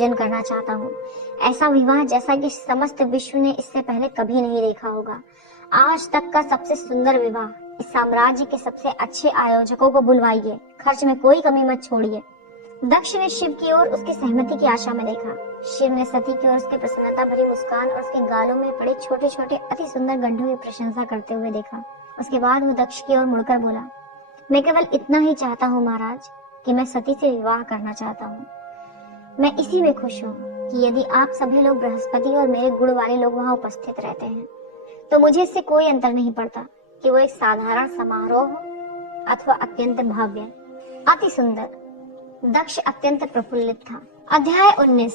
आयोजन करना चाहता हूँ। ऐसा विवाह जैसा कि समस्त विश्व ने इससे पहले कभी नहीं देखा होगा। आज तक का सबसे सुंदर विवाह। इस साम्राज्य के सबसे अच्छे आयोजकों को बुलवाइए, खर्च में कोई कमी मत छोड़िए। दक्ष ने शिव की ओर उसकी सहमति की आशा में देखा। शिव ने सती की ओर उसकी प्रसन्नता भरी मुस्कान और उसके गालों में पड़े छोटे छोटे अति सुंदर गड्ढों की प्रशंसा करते हुए देखा। उसके बाद वो दक्ष की ओर मुड़कर बोला, मैं केवल इतना ही चाहता हूँ महाराज कि मैं सती से विवाह करना चाहता हूँ। मैं इसी में खुश हूँ कि यदि आप सभी लोग बृहस्पति और मेरे गुण वाले लोग वहाँ उपस्थित रहते हैं तो मुझे इससे कोई अंतर नहीं पड़ता कि वो एक साधारण समारोह हो अथवा अत्यंत भव्य, अति सुंदर। दक्ष अत्यंत प्रफुल्लित था। अध्याय 19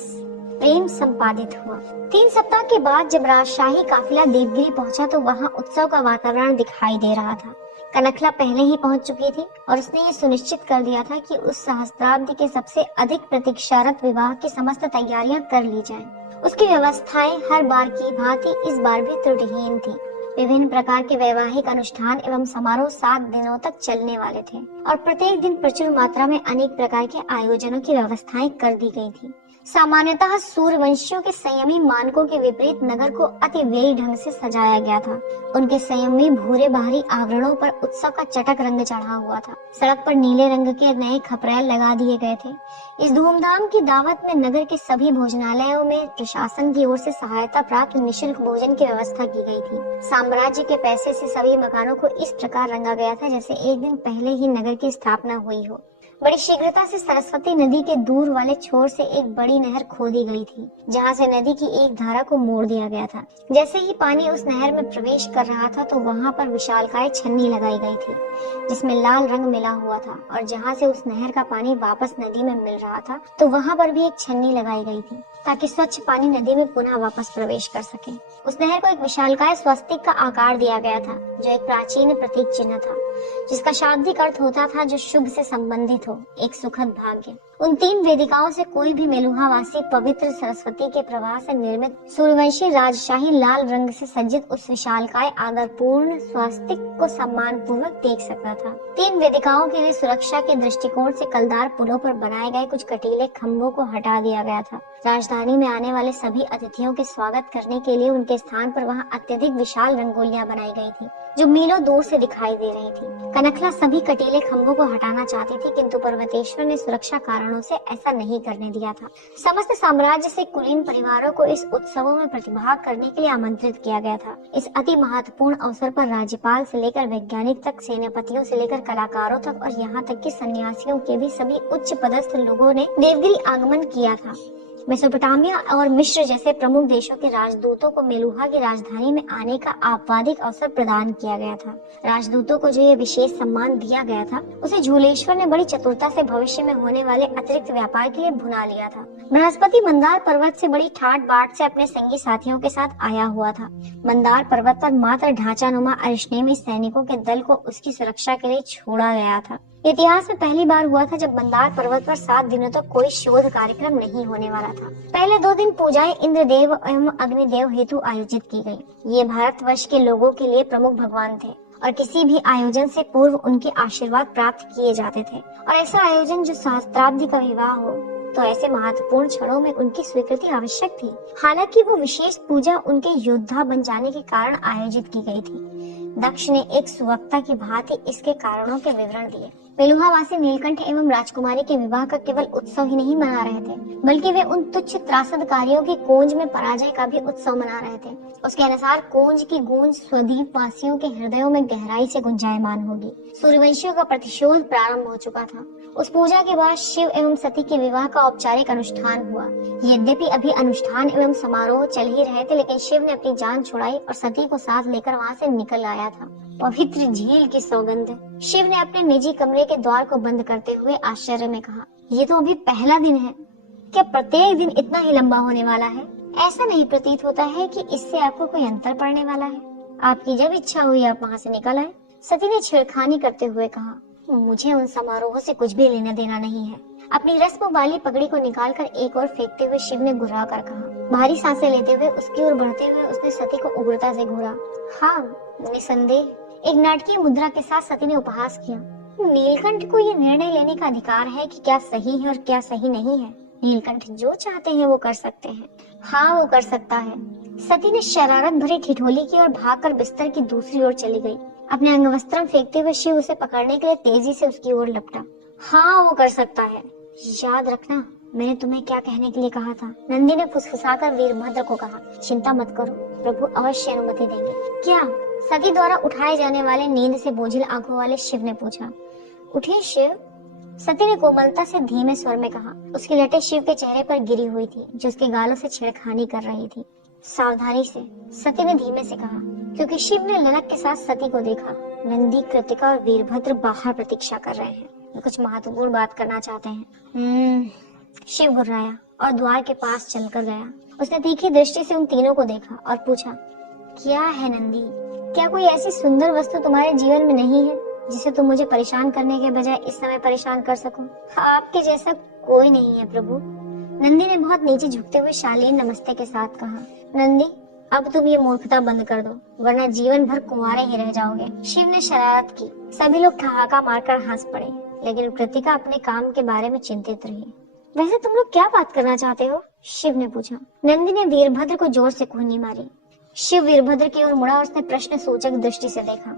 प्रेम संपादित हुआ। 3 सप्ताह के बाद जब राजशाही काफिला देवगिरी पहुंचा तो वहां उत्सव का वातावरण दिखाई दे रहा था। कनकला पहले ही पहुंच चुकी थी और उसने ये सुनिश्चित कर दिया था कि उस सहस्त्राब्दी के सबसे अधिक प्रतीक्षारत विवाह की समस्त तैयारियां कर ली जाएं। उसकी व्यवस्थाएं हर बार की भांति इस बार भी त्रुटिहीन थी। विभिन्न प्रकार के वैवाहिक अनुष्ठान एवं समारोह 7 दिनों तक चलने वाले थे और प्रत्येक दिन प्रचुर मात्रा में अनेक प्रकार के आयोजनों की व्यवस्थाएं कर दी गई थी। सामान्यतः सूर्यवंशियों के संयमी मानकों के विपरीत नगर को अति व्ययी ढंग से सजाया गया था। उनके संयमी भूरे बाहरी आवरणों पर उत्सव का चटक रंग चढ़ा हुआ था। सड़क पर नीले रंग के नए खपरैल लगा दिए गए थे। इस धूमधाम की दावत में नगर के सभी भोजनालयों में प्रशासन की ओर से सहायता प्राप्त निःशुल्क भोजन की व्यवस्था की गई थी। साम्राज्य के पैसे से सभी मकानों को इस प्रकार रंगा गया था जैसे एक दिन पहले ही नगर की स्थापना हुई हो। बड़ी शीघ्रता से सरस्वती नदी के दूर वाले छोर से एक बड़ी नहर खोदी गई थी, जहां से नदी की एक धारा को मोड़ दिया गया था। जैसे ही पानी उस नहर में प्रवेश कर रहा था तो वहां पर विशालकाय छन्नी लगाई गई थी जिसमें लाल रंग मिला हुआ था, और जहां से उस नहर का पानी वापस नदी में मिल रहा था तो वहां पर भी एक छन्नी लगाई गई थी ताकि स्वच्छ पानी नदी में पुनः वापस प्रवेश कर सके। उस नहर को एक विशालकाय स्वस्तिक का आकार दिया गया था जो एक प्राचीन प्रतीक चिन्ह था, जिसका शाब्दिक अर्थ होता था जो शुभ से संबंधित हो, एक सुखद भाग्य। उन 3 वेदिकाओं से कोई भी मेलुहावासी पवित्र सरस्वती के प्रवाह से निर्मित सूर्यवंशी राजशाही लाल रंग से सज्जित उस विशालकाय आदरपूर्ण स्वस्तिक को सम्मान पूर्वक देख सकता था। 3 वेदिकाओं के लिए सुरक्षा के दृष्टिकोण से कलदार पुलों पर बनाए गए कुछ कटीले खम्भों को हटा दिया गया था। राजधानी में आने वाले सभी अतिथियों के स्वागत करने के लिए उनके स्थान पर वहां अत्यधिक विशाल रंगोलियां बनाई गई थी जो मीलों दूर से दिखाई दे रही थी। कनकला सभी कटीले खम्भों को हटाना चाहती थी, किंतु पर्वतेश्वर ने सुरक्षा कारणों से ऐसा नहीं करने दिया था। समस्त साम्राज्य से कुलीन परिवारों को इस उत्सवों में प्रतिभाग करने के लिए आमंत्रित किया गया था। इस अति महत्वपूर्ण अवसर पर राज्यपाल से लेकर वैज्ञानिक तक, सेनापतियों से लेकर कलाकारों तक और यहाँ तक कि सन्यासियों के भी सभी उच्च पदस्थ लोगों ने देवगिरी आगमन किया था। मेसोपोटामिया और मिस्र जैसे प्रमुख देशों के राजदूतों को मेलुहा की राजधानी में आने का आपवादिक अवसर प्रदान किया गया था। राजदूतों को जो ये विशेष सम्मान दिया गया था उसे झूलेश्वर ने बड़ी चतुरता से भविष्य में होने वाले अतिरिक्त व्यापार के लिए भुना लिया था। बृहस्पति मंदार पर्वत से बड़ी ठाट बाट से अपने संगी साथियों के साथ आया हुआ था। मंदार पर्वत पर मात्र ढांचानुमा अरिशनेमी सैनिकों के दल को उसकी सुरक्षा के लिए छोड़ा गया था। इतिहास में पहली बार हुआ था जब मंदार पर्वत पर 7 दिनों तक कोई शोध कार्यक्रम नहीं होने वाला था। पहले 2 दिन पूजाएं इंद्रदेव एवं अग्निदेव हेतु आयोजित की गई। ये भारतवर्ष के लोगों के लिए प्रमुख भगवान थे और किसी भी आयोजन से पूर्व उनके आशीर्वाद प्राप्त किए जाते थे। और ऐसा आयोजन जो सहस्त्राब्दी का विवाह हो तो ऐसे महत्वपूर्ण क्षणों में उनकी स्वीकृति आवश्यक थी। हालांकि वो विशेष पूजा उनके योद्धा बन जाने के कारण आयोजित की गई थी। दक्ष ने एक सुवक्ता की भांति इसके कारणों के विवरण दिए। मेलुहावासी नीलकंठ एवं राजकुमारी के विवाह का केवल उत्सव ही नहीं मना रहे थे, बल्कि वे उन तुच्छ त्रासदकारियों की कोंज में पराजय का भी उत्सव मना रहे थे। उसके अनुसार कोंज की गूंज स्वद्वीप वासियों के हृदयों में गहराई से गुंजायमान होगी। सूर्यवंशियों का प्रतिशोध प्रारंभ हो चुका था। उस पूजा के बाद शिव एवं सती के विवाह का औपचारिक अनुष्ठान हुआ। यद्यपि अभी अनुष्ठान एवं समारोह चल ही रहे थे, लेकिन शिव ने अपनी जान छुड़ाई और सती को साथ लेकर वहाँ से निकल आया था। पवित्र झील की सौगंध। शिव ने अपने निजी कमरे के द्वार को बंद करते हुए आश्चर्य में कहा, ये तो अभी पहला दिन है, क्या प्रत्येक दिन इतना ही लंबा होने वाला है? ऐसा नहीं प्रतीत होता है कि इससे आपको कोई अंतर पड़ने वाला है। आपकी जब इच्छा हुई आप वहाँ से निकल आए। सती ने छेड़खानी करते हुए कहा, मुझे उन समारोहों से कुछ भी लेना देना नहीं है। अपनी रस्म वाली पगड़ी को निकालकर एक ओर फेंकते हुए शिव ने घुरा कर कहा। भारी सांसें लेते हुए उसकी ओर बढ़ते हुए उसने सती को उग्रता से घूरा। हाँ, निसंदेह। एक नाटकीय मुद्रा के साथ सती ने उपहास किया। नीलकंठ को ये निर्णय लेने का अधिकार है कि क्या सही है और क्या सही नहीं है। नीलकंठ जो चाहते हैं वो कर सकते हैं। हाँ, वो कर सकता है। सती ने शरारत भरी ठिठोली की और भागकर बिस्तर की दूसरी ओर चली गई। अपने अंगवस्त्रम फेंकते हुए शिव उसे पकड़ने के लिए तेजी से उसकी ओर लपटा। हाँ, वो कर सकता है। याद रखना, मैंने तुम्हें क्या कहने के लिए कहा था। नंदी ने फुसफुसाकर वीरभद्र को कहा, चिंता मत करो, प्रभु अवश्य अनुमति देंगे। क्या? सती द्वारा उठाए जाने वाले नींद से बोझिल आंखों वाले शिव ने पूछा। उठिए शिव, सती ने कोमलता से धीमे स्वर में कहा। उसकी लटें शिव के चेहरे पर गिरी हुई थी, जो उसके गालों से छेड़खानी कर रही थी। सावधानी से, सती ने धीमे से कहा, क्योंकि शिव ने ललक के साथ सती को देखा। नंदी, कृतिका और वीरभद्र बाहर प्रतीक्षा कर रहे हैं। वे कुछ महत्वपूर्ण बात करना चाहते हैं। शिव घुर्राया और द्वार के पास चलकर गया। उसने तीखी दृष्टि से उन तीनों को देखा और पूछा, क्या है नंदी? क्या कोई ऐसी सुंदर वस्तु तुम्हारे जीवन में नहीं है जिसे तुम मुझे परेशान करने के बजाय इस समय परेशान कर सको? आपके जैसा कोई नहीं है प्रभु। नंदी ने बहुत नीचे झुकते हुए शालीन नमस्ते के साथ कहा। नंदी, अब तुम ये मूर्खता बंद कर दो, वरना जीवन भर कुंवारे ही रह जाओगे। शिव ने शरारत की। सभी लोग ठहाका मारकर हंस पड़े, लेकिन कृतिका अपने काम के बारे में चिंतित रही। वैसे तुम लोग क्या बात करना चाहते हो? शिव ने पूछा। नंदी ने वीरभद्र को जोर से कूहनी मारी। शिव वीरभद्र की ओर मुड़ा और उसने प्रश्न सूचक दृष्टि से देखा।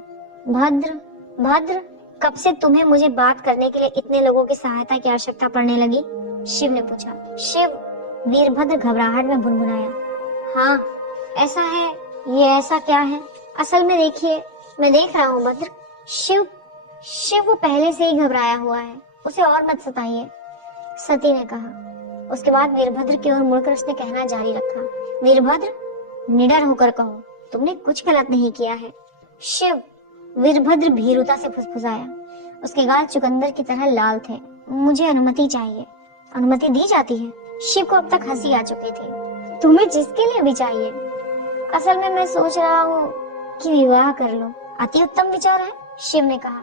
भद्र, कब से तुम्हें मुझे बात करने के लिए इतने लोगों की सहायता की आवश्यकता पड़ने लगी? शिव ने पूछा। शिव, वीरभद्र घबराहट में बुनबुनाया। हाँ, ऐसा है। ये ऐसा क्या है? असल में देखिए, मैं देख रहा हूँ भद्र। शिव वो पहले से ही घबराया हुआ है, उसे और मत सताइए, सती ने कहा। उसके बाद वीरभद्र की ओर मुड़कर उसने कहना जारी रखा। वीरभद्र, निडर होकर कहो, तुमने कुछ गलत नहीं किया है। शिव, वीरभद्र भीरुता से फुसफुसाया। उसके गाल चुकंदर की तरह लाल थे। मुझे अनुमति चाहिए। अनुमति दी जाती है? शिव को अब तक हंसी आ चुकी थी। तुम्हें जिसके लिए भी चाहिए। असल में मैं सोच रहा हूँ कि विवाह कर लो। अति उत्तम विचार है, शिव ने कहा।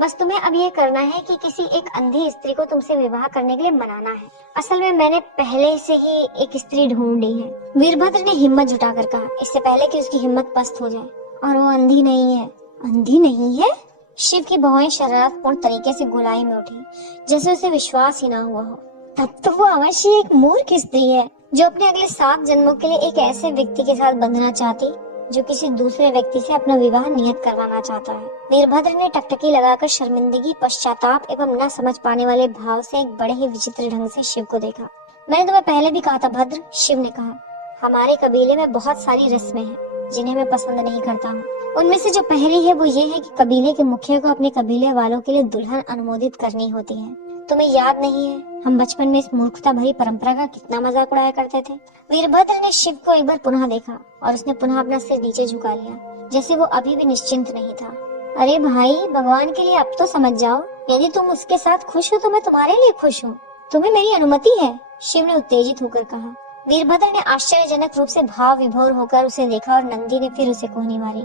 बस तुम्हें अब ये करना है कि किसी एक अंधी स्त्री को तुमसे विवाह करने के लिए मनाना है। असल में मैंने पहले से ही एक स्त्री ढूंढी है। वीरभद्र ने हिम्मत जुटाकर कहा, इससे पहले कि उसकी हिम्मत पस्त हो जाए। और वो अंधी नहीं है। अंधी नहीं है? शिव की भौहें शरारतपूर्ण तरीके से गोलाई में उठी, जैसे उसे विश्वास ही ना हुआ हो। तब तो वो अवश्य एक मूर्ख स्त्री है, जो अपने अगले 7 जन्मों के लिए एक ऐसे व्यक्ति के साथ बंधना चाहती जो किसी दूसरे व्यक्ति से अपना विवाह नियत करवाना चाहता है। वीरभद्र ने टकटकी लगाकर शर्मिंदगी, पश्चाताप एवं न समझ पाने वाले भाव से एक बड़े ही विचित्र ढंग से शिव को देखा। मैंने तुम्हें पहले भी कहा था भद्र, शिव ने कहा। हमारे कबीले में बहुत सारी रस्में हैं जिन्हें मैं पसंद नहीं करता हूँ। उनमें से जो पहली है वो ये है कि कबीले के मुखिया को अपने कबीले वालों के लिए दुल्हन अनुमोदित करनी होती है। तुम्हें याद नहीं है हम बचपन में इस मूर्खता भरी परंपरा का कितना मजाक उड़ाया करते थे? वीरभद्र ने शिव को एक बार पुनः देखा और उसने पुनः अपना सिर नीचे झुका लिया, जैसे वो अभी भी निश्चिंत नहीं था। अरे भाई, भगवान के लिए अब तो समझ जाओ। यदि तुम उसके साथ खुश हो तो मैं तुम्हारे लिए खुश हूँ। तुम्हें मेरी अनुमति है, शिव ने उत्तेजित होकर कहा। वीरभद्र ने आश्चर्यजनक रूप से भाव विभोर होकर उसे देखा और नंदी ने फिर उसे कोहनी मारी।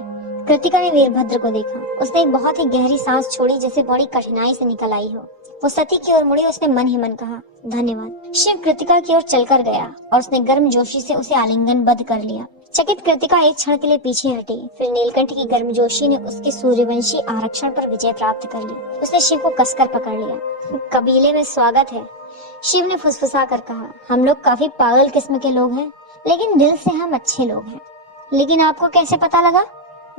कृतिका ने वीरभद्र को देखा। उसने एक बहुत ही गहरी सांस छोड़ी, जैसे बड़ी कठिनाई से निकल आई हो। वो सती की ओर मुड़ी। उसने मन ही मन कहा, धन्यवाद। शिव कृतिका की ओर चलकर गया और उसने गर्मजोशी से उसे आलिंगनबद्ध कर लिया। चकित कृतिका एक क्षण के लिए पीछे हटी। फिर नीलकंठ की गर्मजोशी ने उसके सूर्यवंशी आरक्षण पर विजय प्राप्त कर ली। उसने शिव को कसकर पकड़ लिया। कबीले में स्वागत है, शिव ने फुसफुसा कर कहा। हम लोग काफी पागल किस्म के लोग हैं, लेकिन दिल से हम अच्छे लोग हैं। लेकिन आपको कैसे पता लगा?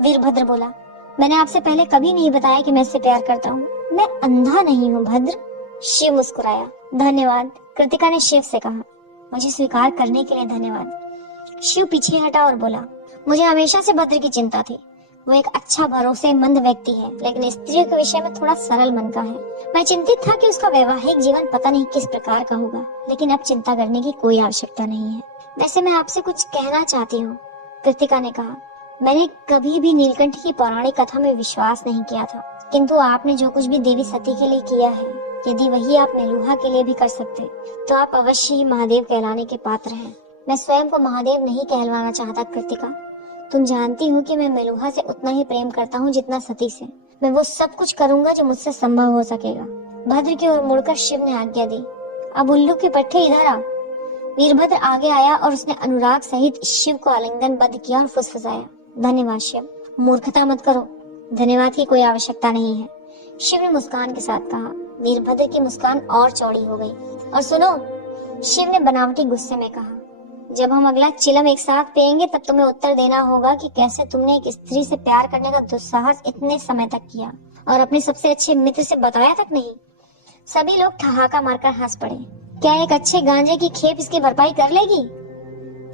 वीरभद्र बोला। मैंने आपसे पहले कभी नहीं बताया कि मैं इससे प्यार करता हूँ। मैं अंधा नहीं हूँ भद्र। शिव मुस्कुराया। धन्यवाद, कृतिका ने शिव से कहा। मुझे स्वीकार करने के लिए धन्यवाद। शिव पीछे हटा और बोला, मुझे हमेशा से भद्र की चिंता थी। वो एक अच्छा भरोसेमंद व्यक्ति है, लेकिन स्त्रियों के विषय में थोड़ा सरल मन का है। मैं चिंतित था कि उसका वैवाहिक जीवन पता नहीं किस प्रकार का होगा, लेकिन अब चिंता करने की कोई आवश्यकता नहीं है। वैसे मैं आपसे कुछ कहना चाहती हूँ, कृतिका ने कहा। मैंने कभी भी नीलकंठ की पौराणिक कथा में विश्वास नहीं किया था, किंतु आपने जो कुछ भी देवी सती के लिए किया है, यदि वही आप मेलुहा के लिए भी कर सकते तो आप अवश्य ही महादेव कहलाने के पात्र हैं। मैं स्वयं को महादेव नहीं कहलवाना चाहता कृतिका। तुम जानती हो कि मैं मेलुहा से उतना ही प्रेम करता हूँ जितना सती से। मैं वो सब कुछ करूंगा जो मुझसे संभव हो सकेगा। भद्र की ओर मुड़कर शिव ने आज्ञा दी, अब उल्लू के पट्टे इधर आ। वीरभद्र आगे आया और उसने अनुराग सहित शिव को आलिंगनबद्ध किया और फुसफुसाया, धन्यवाद शिव। मूर्खता मत करो, धन्यवाद की कोई आवश्यकता नहीं है, शिव ने मुस्कान के साथ कहा। वीरभद्र की मुस्कान और चौड़ी हो गई। और सुनो, शिव ने बनावटी गुस्से में कहा, जब हम अगला चिलम एक साथ पिएंगे तब तुम्हें उत्तर देना होगा कि कैसे तुमने एक स्त्री से प्यार करने का दुस्साहस इतने समय तक किया और अपने सबसे अच्छे मित्र से बताया तक नहीं। सभी लोग ठहाका मारकर हंस पड़े। क्या एक अच्छे गांजे की खेप इसकी भरपाई कर लेगी?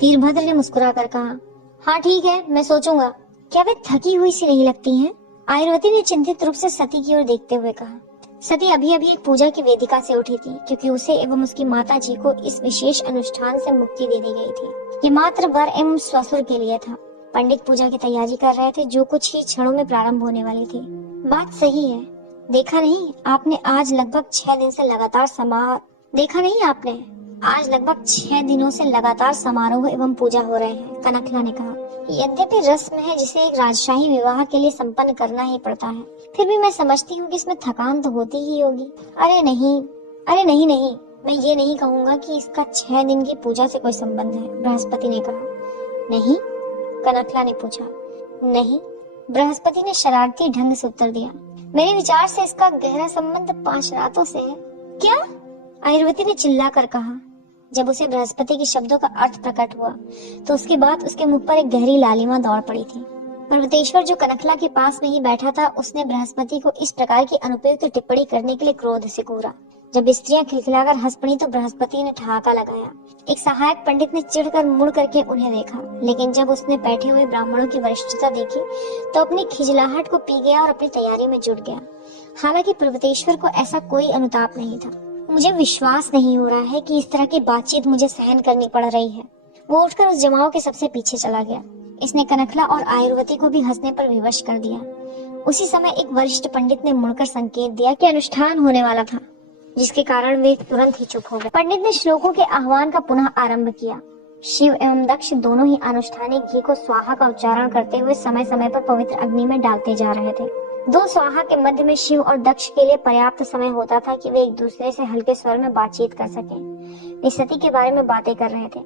वीरभद्र ने मुस्कुरा कर कहा, हाँ ठीक है, मैं सोचूंगा। क्या वे थकी हुई सी नहीं लगती हैं? आयुर्वती ने चिंतित रूप से सती की ओर देखते हुए कहा। सती अभी अभी एक पूजा की वेदिका से उठी थी, क्योंकि उसे एवं उसकी माता जी को इस विशेष अनुष्ठान से मुक्ति दे दी गई थी। ये मात्र वर एवं ससुर के लिए था। पंडित पूजा की तैयारी कर रहे थे, जो कुछ ही क्षणों में प्रारंभ होने वाली थी। बात सही है, देखा नहीं आपने आज लगभग 6 दिन से लगातार समारोह एवं पूजा हो रहे हैं, कनकला ने कहा। यद्यपि रस्म है जिसे एक राजशाही विवाह के लिए संपन्न करना ही पड़ता है, फिर भी मैं समझती हूँ कि इसमें थकान तो होती ही होगी। अरे नहीं, मैं ये नहीं कहूँगा कि इसका 6 दिन की पूजा से कोई संबंध है, बृहस्पति ने कहा। नहीं? कनकला ने पूछा। नहीं, बृहस्पति ने शरारती ढंग से उत्तर दिया। मेरे विचार से इसका गहरा संबंध 5 रातों से है। क्या? आयुर्वती ने चिल्लाकर कहा। जब उसे बृहस्पति के शब्दों का अर्थ प्रकट हुआ तो उसके बाद उसके मुख पर एक गहरी लालिमा दौड़ पड़ी थी। पर्वतेश्वर जो कनकला के पास में ही बैठा था, उसने बृहस्पति को इस प्रकार की अनुपयुक्त टिप्पणी करने के लिए क्रोध से घूरा। जब स्त्रियां खिलखिलाकर हंस पड़ी तो बृहस्पति ने ठहाका लगाया। एक सहायक पंडित ने चिढ़कर मुड़ करके उन्हें देखा, लेकिन जब उसने बैठे हुए ब्राह्मणों की वरिष्ठता देखी तो अपनी खिजलाहट को पी गया और अपनी तैयारी में जुट गया। हालांकि पर्वतेश्वर को ऐसा कोई अनुताप नहीं था। मुझे विश्वास नहीं हो रहा है कि इस तरह की बातचीत मुझे सहन करनी पड़ रही है। वो उठकर उस जमाव के सबसे पीछे चला गया। इसने कनकला और आयुर्वती को भी हंसने पर विवश कर दिया। उसी समय एक वरिष्ठ पंडित ने मुड़कर संकेत दिया कि अनुष्ठान होने वाला था, जिसके कारण वे तुरंत ही चुप हो गए। पंडित ने श्लोकों के आह्वान का पुनः आरंभ किया। शिव एवं दक्ष दोनों ही अनुष्ठानिक घी को स्वाहा का उच्चारण करते हुए समय समय पर पवित्र अग्नि में डालते जा रहे थे। 2 स्वाहा के मध्य में शिव और दक्ष के लिए पर्याप्त समय होता था कि वे एक दूसरे से हल्के स्वर में बातचीत कर सकें। वे सती के बारे में बातें कर रहे थे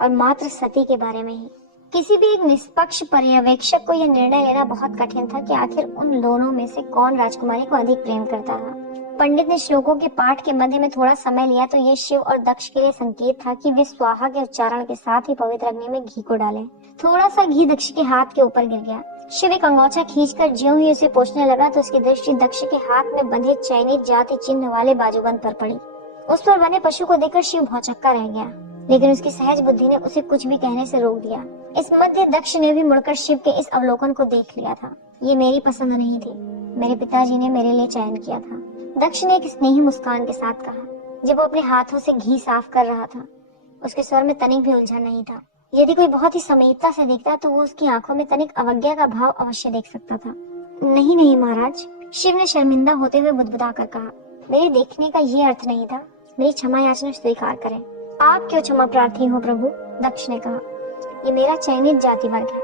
और मात्र सती के बारे में ही। किसी भी एक निष्पक्ष पर्यवेक्षक को यह निर्णय लेना बहुत कठिन था कि आखिर उन दोनों में से कौन राजकुमारी को अधिक प्रेम करता था। पंडित ने श्लोकों के पाठ के मध्य में थोड़ा समय लिया तो ये शिव और दक्ष के लिए संकेत था कि वे स्वाहा के उच्चारण के साथ ही पवित्र अग्नि में घी को डालें। थोड़ा सा घी दक्ष के हाथ के ऊपर गिर गया। शिव एक अंगोछा खींचकर ज्यों ही उसे पोंछने लगा तो उसकी दृष्टि दक्ष के हाथ में बंधे चयनित जाति चिन्ह वाले बाजूबंद पर पड़ी। उस पर बने पशु को देखकर शिव भौचक्का रह गया, लेकिन उसकी सहज बुद्धि ने उसे कुछ भी कहने से रोक दिया। इस मध्य दक्ष ने भी मुड़कर शिव के इस अवलोकन को देख लिया था। ये मेरी पसंद नहीं थी, मेरे पिताजी ने मेरे लिए चयन किया था, दक्ष ने एक स्नेही मुस्कान के साथ कहा। जब वो अपने हाथों से घी साफ कर रहा था, उसके स्वर में तनिक भी उलझन नहीं था। यदि कोई बहुत ही समीपता से देखता तो वो उसकी आंखों में तनिक अवज्ञा का भाव अवश्य देख सकता था। नहीं महाराज, शिव ने शर्मिंदा होते हुए बुदबुदा कर कहा। मेरे देखने का ये अर्थ नहीं था, मेरी क्षमा याचना स्वीकार करें। आप क्यों क्षमा प्रार्थी हो प्रभु? दक्ष ने कहा। ये मेरा चयनित जाति वर्ग है,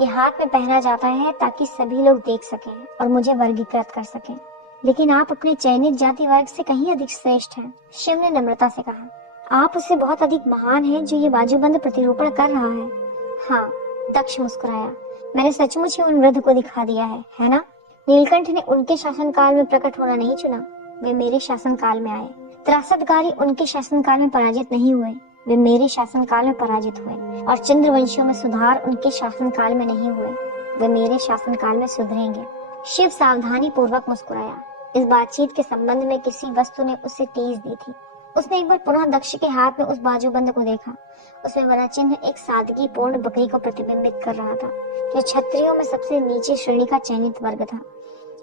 ये हाथ में पहना जाता है ताकि सभी लोग देख सकें और मुझे वर्गीकृत कर सकें, लेकिन आप अपने चयनित जाति वर्ग से कहीं अधिक श्रेष्ठ हैं। शिव ने नम्रता से कहा। आप उससे बहुत अधिक महान हैं जो ये बाजूबंद प्रतिरूपण कर रहा है। हाँ, दक्ष मुस्कुराया। मैंने सचमुच ही उन वृद्ध को दिखा दिया है ना? नीलकंठ ने उनके शासनकाल में प्रकट होना नहीं चुना, वे मेरे शासनकाल में आए। त्रासदकारी उनके शासनकाल में पराजित नहीं हुए, वे मेरे शासनकाल में पराजित हुए। और चंद्रवंशियों में सुधार उनके शासनकाल में नहीं हुए, वे मेरे शासनकाल में सुधरेंगे। शिव सावधानी पूर्वक मुस्कुराया। इस बातचीत के संबंध में किसी वस्तु ने उसे टीस दी थी। उसने एक बार पुनः दक्ष के हाथ में उस बाजूबंद को देखा। उसमें बना चिन्ह एक सादगी पूर्ण बकरी को प्रतिबिंबित कर रहा था, जो क्षत्रियों में सबसे नीचे श्रेणी का चयनित वर्ग था।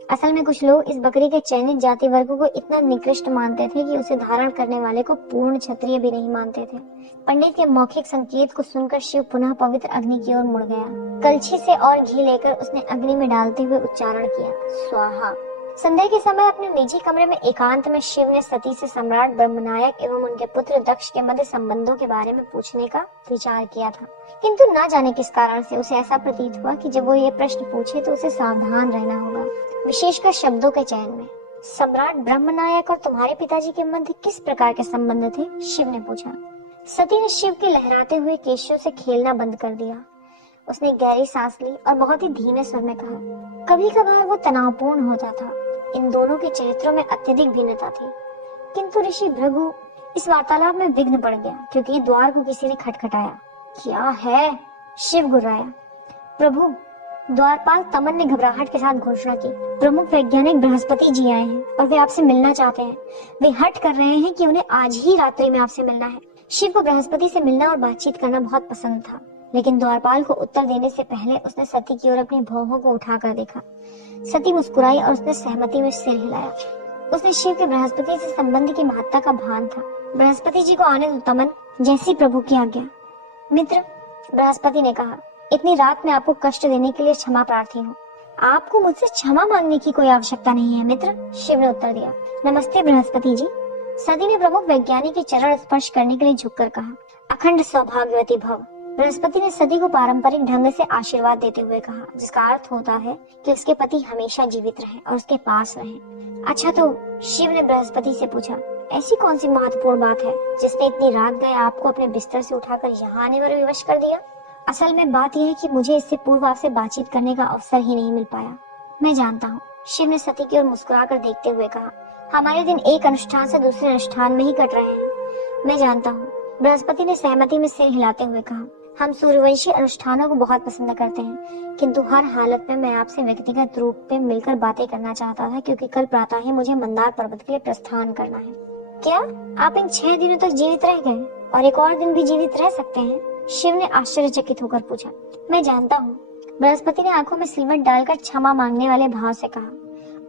असल में कुछ लोग इस बकरी के चयनित जाति वर्ग को इतना निकृष्ट मानते थे कि उसे धारण करने वाले को पूर्ण क्षत्रिय भी नहीं मानते थे। पंडित के मौखिक संकेत को सुनकर शिव पुनः पवित्र अग्नि की ओर मुड़ गया। कलछी से और घी लेकर उसने अग्नि में डालते हुए उच्चारण किया, स्वाहा। संध्या के समय अपने निजी कमरे में एकांत में शिव ने सती से सम्राट ब्रह्मनायक एवं उनके पुत्र दक्ष के मध्य संबंधों के बारे में पूछने का विचार किया था, किंतु न जाने किस कारण से उसे ऐसा प्रतीत हुआ कि जब वो ये प्रश्न पूछे तो उसे सावधान रहना होगा, विशेषकर शब्दों के चयन में। सम्राट ब्रह्मनायक और तुम्हारे पिताजी के मध्य किस प्रकार के संबंध थे? शिव ने पूछा। सती ने शिव के लहराते हुए केशों से खेलना बंद कर दिया। उसने गहरी सांस ली और बहुत ही धीमे स्वर में कहा, कभी कभार वो तनावपूर्ण होता था। इन दोनों के चरित्रों में अत्यधिक भिन्नता थी, किंतु ऋषि भृगु इस वार्तालाप में विघ्न पड़ गया क्योंकि द्वार को किसी ने खटखटाया। क्या है? शिव गुर्राया। प्रभु, द्वारपाल तमन ने घबराहट के साथ घोषणा की, प्रमुख वैज्ञानिक बृहस्पति जी आए हैं और वे आपसे मिलना चाहते हैं। वे हठ कर रहे हैं कि उन्हें आज ही रात्रि में आपसे मिलना है। शिव को बृहस्पति से मिलना और बातचीत करना बहुत पसंद था, लेकिन द्वारपाल को उत्तर देने से पहले उसने सती की ओर अपनी भौहों को उठाकर देखा। सती मुस्कुराई और उसने सहमति में सिर हिलाया। उसने शिव के बृहस्पति से संबंध की महत्ता का भान था। बृहस्पति जी को आने दो तमन, जैसी प्रभु की आज्ञा। मित्र, बृहस्पति ने कहा, इतनी रात में आपको कष्ट देने के लिए क्षमा प्रार्थी हूँ। आपको मुझसे क्षमा मांगने की कोई आवश्यकता नहीं है मित्र, शिव ने उत्तर दिया। नमस्ते बृहस्पति जी। सती ने प्रमुख वैज्ञानिक के चरण स्पर्श करने के लिए झुककर कहा, अखंड सौभाग्यवती भव। बृहस्पति ने सती को पारंपरिक ढंग से आशीर्वाद देते हुए कहा, जिसका अर्थ होता है कि उसके पति हमेशा जीवित रहे और उसके पास रहे। अच्छा, तो शिव ने बृहस्पति से पूछा, ऐसी कौन सी महत्वपूर्ण बात है जिसने इतनी रात गए आपको अपने बिस्तर से उठाकर यहाँ आने पर विवश कर दिया? असल में बात यह है कि मुझे इससे पूर्व आपसे बातचीत करने का अवसर ही नहीं मिल पाया। मैं जानता हूँ, शिव ने सती की ओर मुस्कुराकर देखते हुए कहा, हमारे दिन एक अनुष्ठान से दूसरे अनुष्ठान में ही कट रहे हैं। मैं जानता हूँ, बृहस्पति ने सहमति में सिर हिलाते हुए कहा, हम सूर्यवंशी अनुष्ठानों को बहुत पसंद करते हैं, किंतु हर हालत में मैं आपसे व्यक्तिगत रूप में मिलकर बातें करना चाहता था, क्योंकि कल प्रातः ही मुझे मंदार पर्वत के लिए प्रस्थान करना है। क्या आप इन 6 दिनों तक जीवित रह गए और एक और दिन भी जीवित रह सकते हैं? शिव ने आश्चर्यचकित होकर पूछा। मैं जानता हूँ, बृहस्पति ने आंखों में सिलवट डालकर क्षमा मांगने वाले भाव से कहा,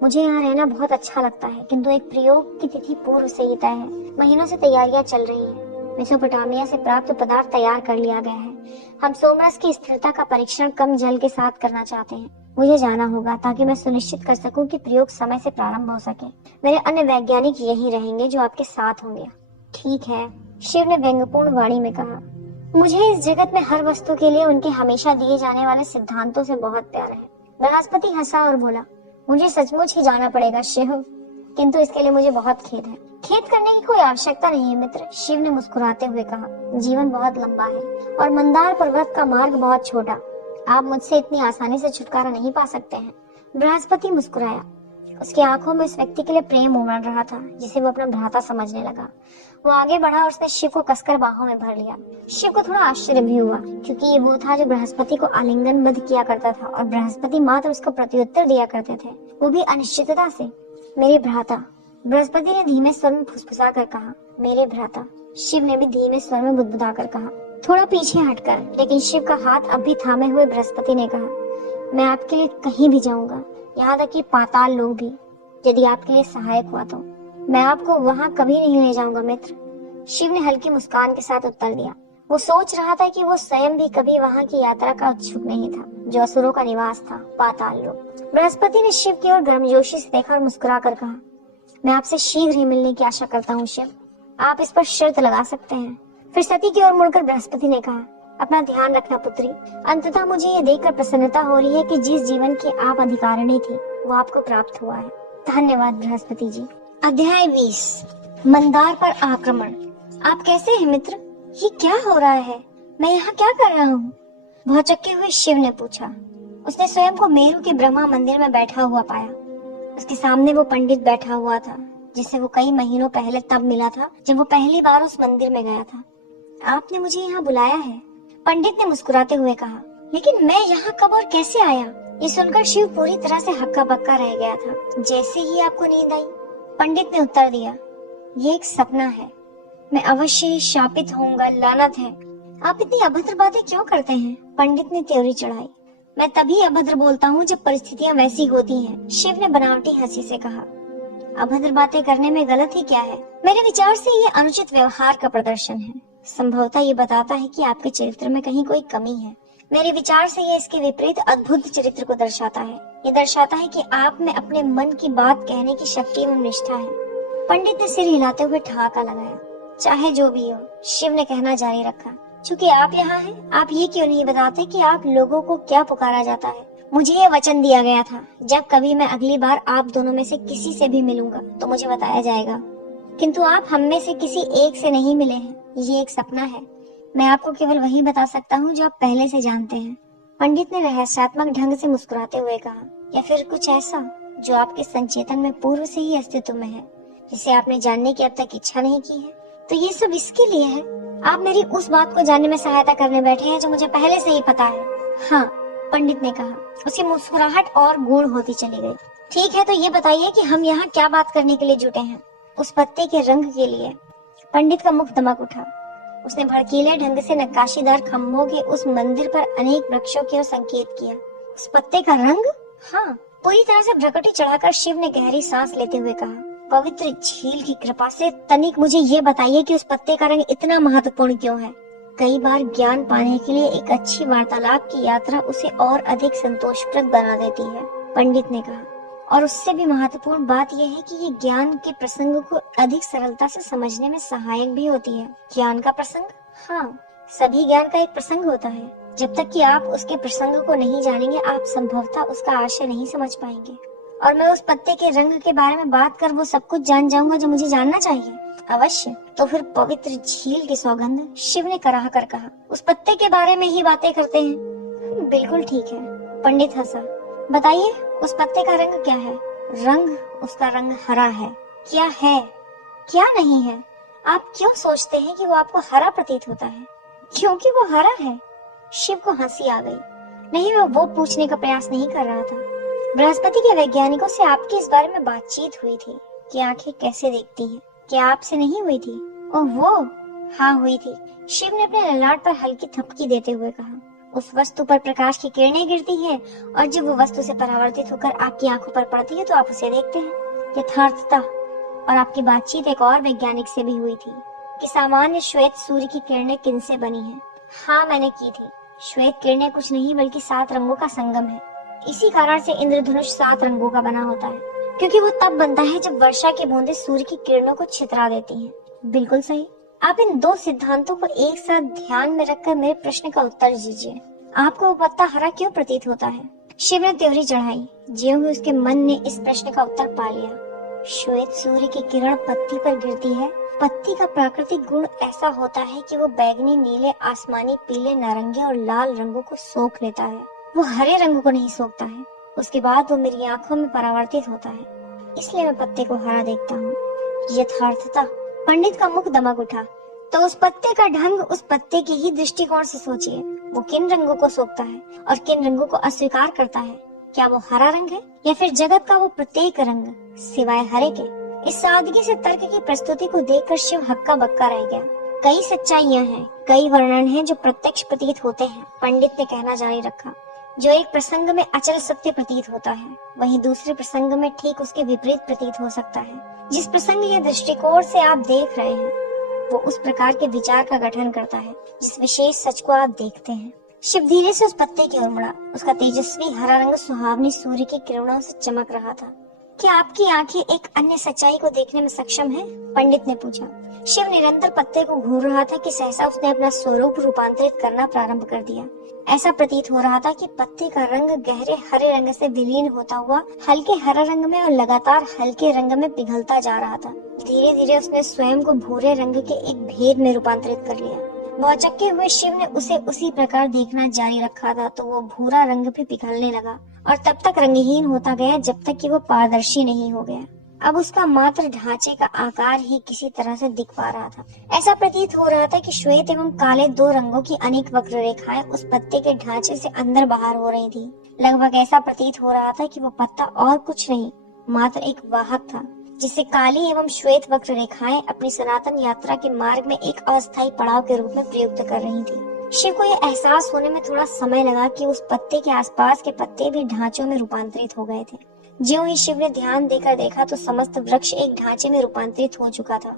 मुझे यहाँ रहना बहुत अच्छा लगता है, किंतु एक प्रयोग की तिथि पूर्व से ही तय है। महीनों से तैयारियां चल रही हैं। मेसोपोटामिया से प्राप्त पदार्थ तैयार कर लिया गया है। हम सोमरस की स्थिरता का परीक्षण कम जल के साथ करना चाहते हैं। मुझे जाना होगा ताकि मैं सुनिश्चित कर सकूं कि प्रयोग समय से प्रारंभ हो सके। मेरे अन्य वैज्ञानिक यही रहेंगे जो आपके साथ होंगे। ठीक है, शिव ने व्यंग्यपूर्ण वाणी में कहा। मुझे इस जगत में हर वस्तु के लिए उनके हमेशा दिए जाने वाले सिद्धांतों से बहुत प्यार है। बृहस्पति हंसा और बोला, मुझे सचमुच ही जाना पड़ेगा शिव, किंतु इसके लिए मुझे बहुत खेद है। खेद करने की कोई आवश्यकता नहीं है मित्र, शिव ने मुस्कुराते हुए कहा। जीवन बहुत लंबा है और मंदार पर्वत का मार्ग बहुत छोटा। आप मुझसे इतनी आसानी से छुटकारा नहीं पा सकते हैं। बृहस्पति मुस्कुराया। उसकी आंखों में उस व्यक्ति के लिए प्रेम उमड़ रहा था जिसे वो अपना भ्राता समझने लगा। वो आगे बढ़ा और उसने शिव को कसकर बाहों में भर लिया। शिव को थोड़ा आश्चर्य भी हुआ, क्योंकि ये वो था जो बृहस्पति को आलिंगनबद्ध किया करता था और बृहस्पति मात्र उसको प्रत्युत्तर दिया करते थे, वो भी अनिश्चितता से। मेरे भ्राता, बृहस्पति ने धीमे स्वर में फुसफुसा कर कहा। मेरे भ्राता, शिव ने भी धीमे स्वर में बुदबुदा कर कहा। थोड़ा पीछे हटकर, लेकिन शिव का हाथ अब भी थामे हुए बृहस्पति ने कहा, मैं आपके लिए कहीं भी जाऊंगा, यहाँ तक कि पाताल लोक भी, यदि आपके लिए सहायक हुआ तो। मैं आपको वहाँ कभी नहीं ले जाऊंगा मित्र, शिव ने हल्की मुस्कान के साथ उत्तर दिया। वो सोच रहा था कि वो स्वयं भी कभी वहाँ की यात्रा का उत्सुक नहीं था, जो असुरों का निवास था, पाताल लोक। बृहस्पति ने शिव की ओर गर्मजोशी से देखा और मुस्कुरा कर कहा, मैं आपसे शीघ्र ही मिलने की आशा करता हूँ शिव, आप इस पर शर्त लगा सकते हैं। फिर सती की ओर मुड़कर बृहस्पति ने कहा, अपना ध्यान रखना पुत्री। अंततः मुझे ये देखकर प्रसन्नता हो रही है कि जिस जीवन की आप अधिकारिणी थी वो आपको प्राप्त हुआ है। धन्यवाद बृहस्पति जी। अध्याय 20, मंदार पर आक्रमण। आप कैसे हैं मित्र? ये क्या हो रहा है? मैं यहाँ क्या कर रहा हूँ? भौचक्के हुए शिव ने पूछा। उसने स्वयं को मेरू के ब्रह्मा मंदिर में बैठा हुआ पाया। उसके सामने वो पंडित बैठा हुआ था जिससे वो कई महीनों पहले तब मिला था जब वो पहली बार उस मंदिर में गया था। आपने मुझे यहाँ बुलाया है? पंडित ने मुस्कुराते हुए कहा। लेकिन मैं यहाँ कब और कैसे आया? ये सुनकर शिव पूरी तरह से हक्का बक्का रह गया था। जैसे ही आपको नींद आई, पंडित ने उत्तर दिया, ये एक सपना है। मैं अवश्य ही शापित होऊंगा, लानत है। आप इतनी अभद्र बातें क्यों करते हैं? पंडित ने त्योरी चढ़ाई। मैं तभी अभद्र बोलता हूँ जब परिस्थितियाँ वैसी होती हैं, शिव ने बनावटी हंसी से कहा। अभद्र बातें करने में गलत ही क्या है? मेरे विचार से ये अनुचित व्यवहार का प्रदर्शन है। संभवतः ये बताता है कि आपके चरित्र में कहीं कोई कमी है। मेरे विचार से ये इसके विपरीत अद्भुत चरित्र को दर्शाता है। ये दर्शाता है कि आप में अपने मन की बात कहने की शक्ति एवं निष्ठा है। पंडित ने सिर हिलाते हुए ठहाका लगाया। चाहे जो भी हो, शिव ने कहना जारी रखा, चूँकि आप यहाँ हैं, आप ये क्यों नहीं बताते कि आप लोगों को क्या पुकारा जाता है? मुझे ये वचन दिया गया था, जब कभी मैं अगली बार आप दोनों में से किसी से भी मिलूंगा तो मुझे बताया जाएगा, किंतु आप हम में से किसी एक से नहीं मिले हैं। ये एक सपना है। मैं आपको केवल वही बता सकता हूँ जो आप पहले से जानते हैं। पंडित ने रहस्यात्मक ढंग से मुस्कुराते हुए कहा, या फिर कुछ ऐसा जो आपके संचेतन में पूर्व से ही अस्तित्व में है, जिसे आपने जानने की अब तक इच्छा नहीं की है। तो ये सब इसके लिए है? आप मेरी उस बात को जानने में सहायता करने बैठे हैं जो मुझे पहले से ही पता है। हाँ, पंडित ने कहा। उसकी मुस्कुराहट और गूढ़ होती चली गई। ठीक है, तो ये बताइए कि हम यहाँ क्या बात करने के लिए जुटे हैं? उस पत्ते के रंग के लिए। पंडित का मुख दमक उठा। उसने भड़कीले ढंग से नक्काशीदार खंभों के उस मंदिर पर अनेक वृक्षों की ओर संकेत किया। उस पत्ते का रंग? हाँ। पूरी तरह से भ्रकुटी चढ़ाकर शिव ने गहरी सांस लेते हुए कहा, पवित्र झील की कृपा से तनिक मुझे ये बताइए कि उस पत्ते का रंग इतना महत्वपूर्ण क्यों है? कई बार ज्ञान पाने के लिए एक अच्छी वार्तालाप की यात्रा उसे और अधिक संतोषप्रद बना देती है, पंडित ने कहा। और उससे भी महत्वपूर्ण बात यह है कि ये ज्ञान के प्रसंग को अधिक सरलता से समझने में सहायक भी होती है। ज्ञान का प्रसंग? हाँ, सभी ज्ञान का एक प्रसंग होता है। जब तक कि आप उसके प्रसंग को नहीं जानेंगे, आप संभवतः उसका आशय नहीं समझ पाएंगे। और मैं उस पत्ते के रंग के बारे में बात कर वो सब कुछ जान जाऊंगा जो मुझे जानना चाहिए। अवश्य। तो फिर पवित्र झील की सौगंध, शिव ने कराह कर कहा। उस पत्ते के बारे में ही बातें करते हैं। बिल्कुल ठीक है, पंडित हंसा। बताइए, उस पत्ते का रंग क्या है? रंग, उसका रंग हरा है। क्या है, क्या नहीं है? आप क्यों सोचते हैं कि वो आपको हरा प्रतीत होता है? क्योंकि वो हरा है। शिव को हंसी आ गई। नहीं, वो पूछने का प्रयास नहीं कर रहा था। बृहस्पति के वैज्ञानिकों से आपकी इस बारे में बातचीत हुई थी कि आंखें कैसे देखती हैं। क्या आपसे नहीं हुई थी? ओह वो, हाँ हुई थी। शिव ने अपने ललाट पर हल्की थपकी देते हुए कहा। उस वस्तु पर प्रकाश की किरणें गिरती है और जब वो वस्तु से परावर्तित होकर आपकी आंखों पर पड़ती है तो आप उसे देखते हैं। यथार्थता। और आपकी बातचीत एक और वैज्ञानिक से भी हुई थी कि सामान्य श्वेत सूर्य की किरणें किनसे बनी हैं। हाँ, मैंने की थी। श्वेत किरणें कुछ नहीं बल्कि 7 रंगों का संगम है। इसी कारण से इंद्रधनुष 7 रंगों का बना होता है, क्योंकि वो तब बनता है जब वर्षा की बूंदें सूर्य की किरणों को छितरा देती हैं। बिल्कुल सही। आप इन 2 सिद्धांतों को एक साथ ध्यान में रखकर मेरे प्रश्न का उत्तर दीजिए। आपको वो पत्ता हरा क्यों प्रतीत होता है? शिव ने त्योरी चढ़ाई। ज्यों ही उसके मन ने इस प्रश्न का उत्तर पा लिया। श्वेत सूर्य की किरण पत्ती पर गिरती है। पत्ती का प्राकृतिक गुण ऐसा होता है कि वो बैगनी, नीले, आसमानी, पीले, नारंगी और लाल रंगों को सोख लेता है। वो हरे रंगों को नहीं सोखता है। उसके बाद वो मेरी आंखों में परावर्तित होता है, इसलिए मैं पत्ते को हरा देखता हूँ। यथार्थता। पंडित का मुख दमक उठा। तो उस पत्ते का ढंग, उस पत्ते के ही दृष्टिकोण से सोचिए। वो किन रंगों को सोखता है और किन रंगों को अस्वीकार करता है? क्या वो हरा रंग है या फिर जगत का वो प्रत्येक रंग सिवाय हरे के? इस सादगी से तर्क की प्रस्तुति को देखकर शिव हक्का बक्का रह गया। कई सच्चाइयां हैं, कई वर्णन हैं जो प्रत्यक्ष प्रतीत होते हैं, पंडित ने कहना जारी रखा। जो एक प्रसंग में अचल सत्य प्रतीत होता है, वहीं दूसरे प्रसंग में ठीक उसके विपरीत प्रतीत हो सकता है। जिस प्रसंग या दृष्टिकोण से आप देख रहे हैं, वो उस प्रकार के विचार का गठन करता है जिस विशेष सच को आप देखते हैं। शिव धीरे से उस पत्ते की ओर मुड़ा। उसका तेजस्वी हरा रंग सुहावनी सूर्य की किरणों से चमक रहा था। क्या आपकी आंखें एक अन्य सच्चाई को देखने में सक्षम हैं? पंडित ने पूछा। शिव निरंतर पत्ते को घूर रहा था कि सहसा उसने अपना स्वरूप रूपांतरित करना प्रारंभ कर दिया। ऐसा प्रतीत हो रहा था कि पत्ते का रंग गहरे हरे रंग से विलीन होता हुआ हल्के हरा रंग में और लगातार हल्के रंग में पिघलता जा रहा था। धीरे धीरे उसने स्वयं को भूरे रंग के एक भेद में रूपांतरित कर लिया। भौचक्के हुए शिव ने उसे उसी प्रकार देखना जारी रखा था तो वो भूरा रंग भी पिघलने लगा और तब तक रंगहीन होता गया जब तक कि वो पारदर्शी नहीं हो गया। अब उसका मात्र ढांचे का आकार ही किसी तरह से दिख पा रहा था। ऐसा प्रतीत हो रहा था कि श्वेत एवं काले 2 रंगों की अनेक वक्र रेखाएं उस पत्ते के ढांचे से अंदर बाहर हो रही थी। लगभग ऐसा प्रतीत हो रहा था कि वो पत्ता और कुछ नहीं, मात्र एक वाहक था, जिसे काली एवं श्वेत वक्र रेखाएं अपनी सनातन यात्रा के मार्ग में एक अस्थायी पड़ाव के रूप में प्रयुक्त कर रही थी। शिव को यह एहसास होने में थोड़ा समय लगा कि उस पत्ते के आसपास के पत्ते भी ढांचों में रूपांतरित हो गए थे। ज्यों ही शिव ने ध्यान देकर देखा तो समस्त वृक्ष एक ढांचे में रूपांतरित हो चुका था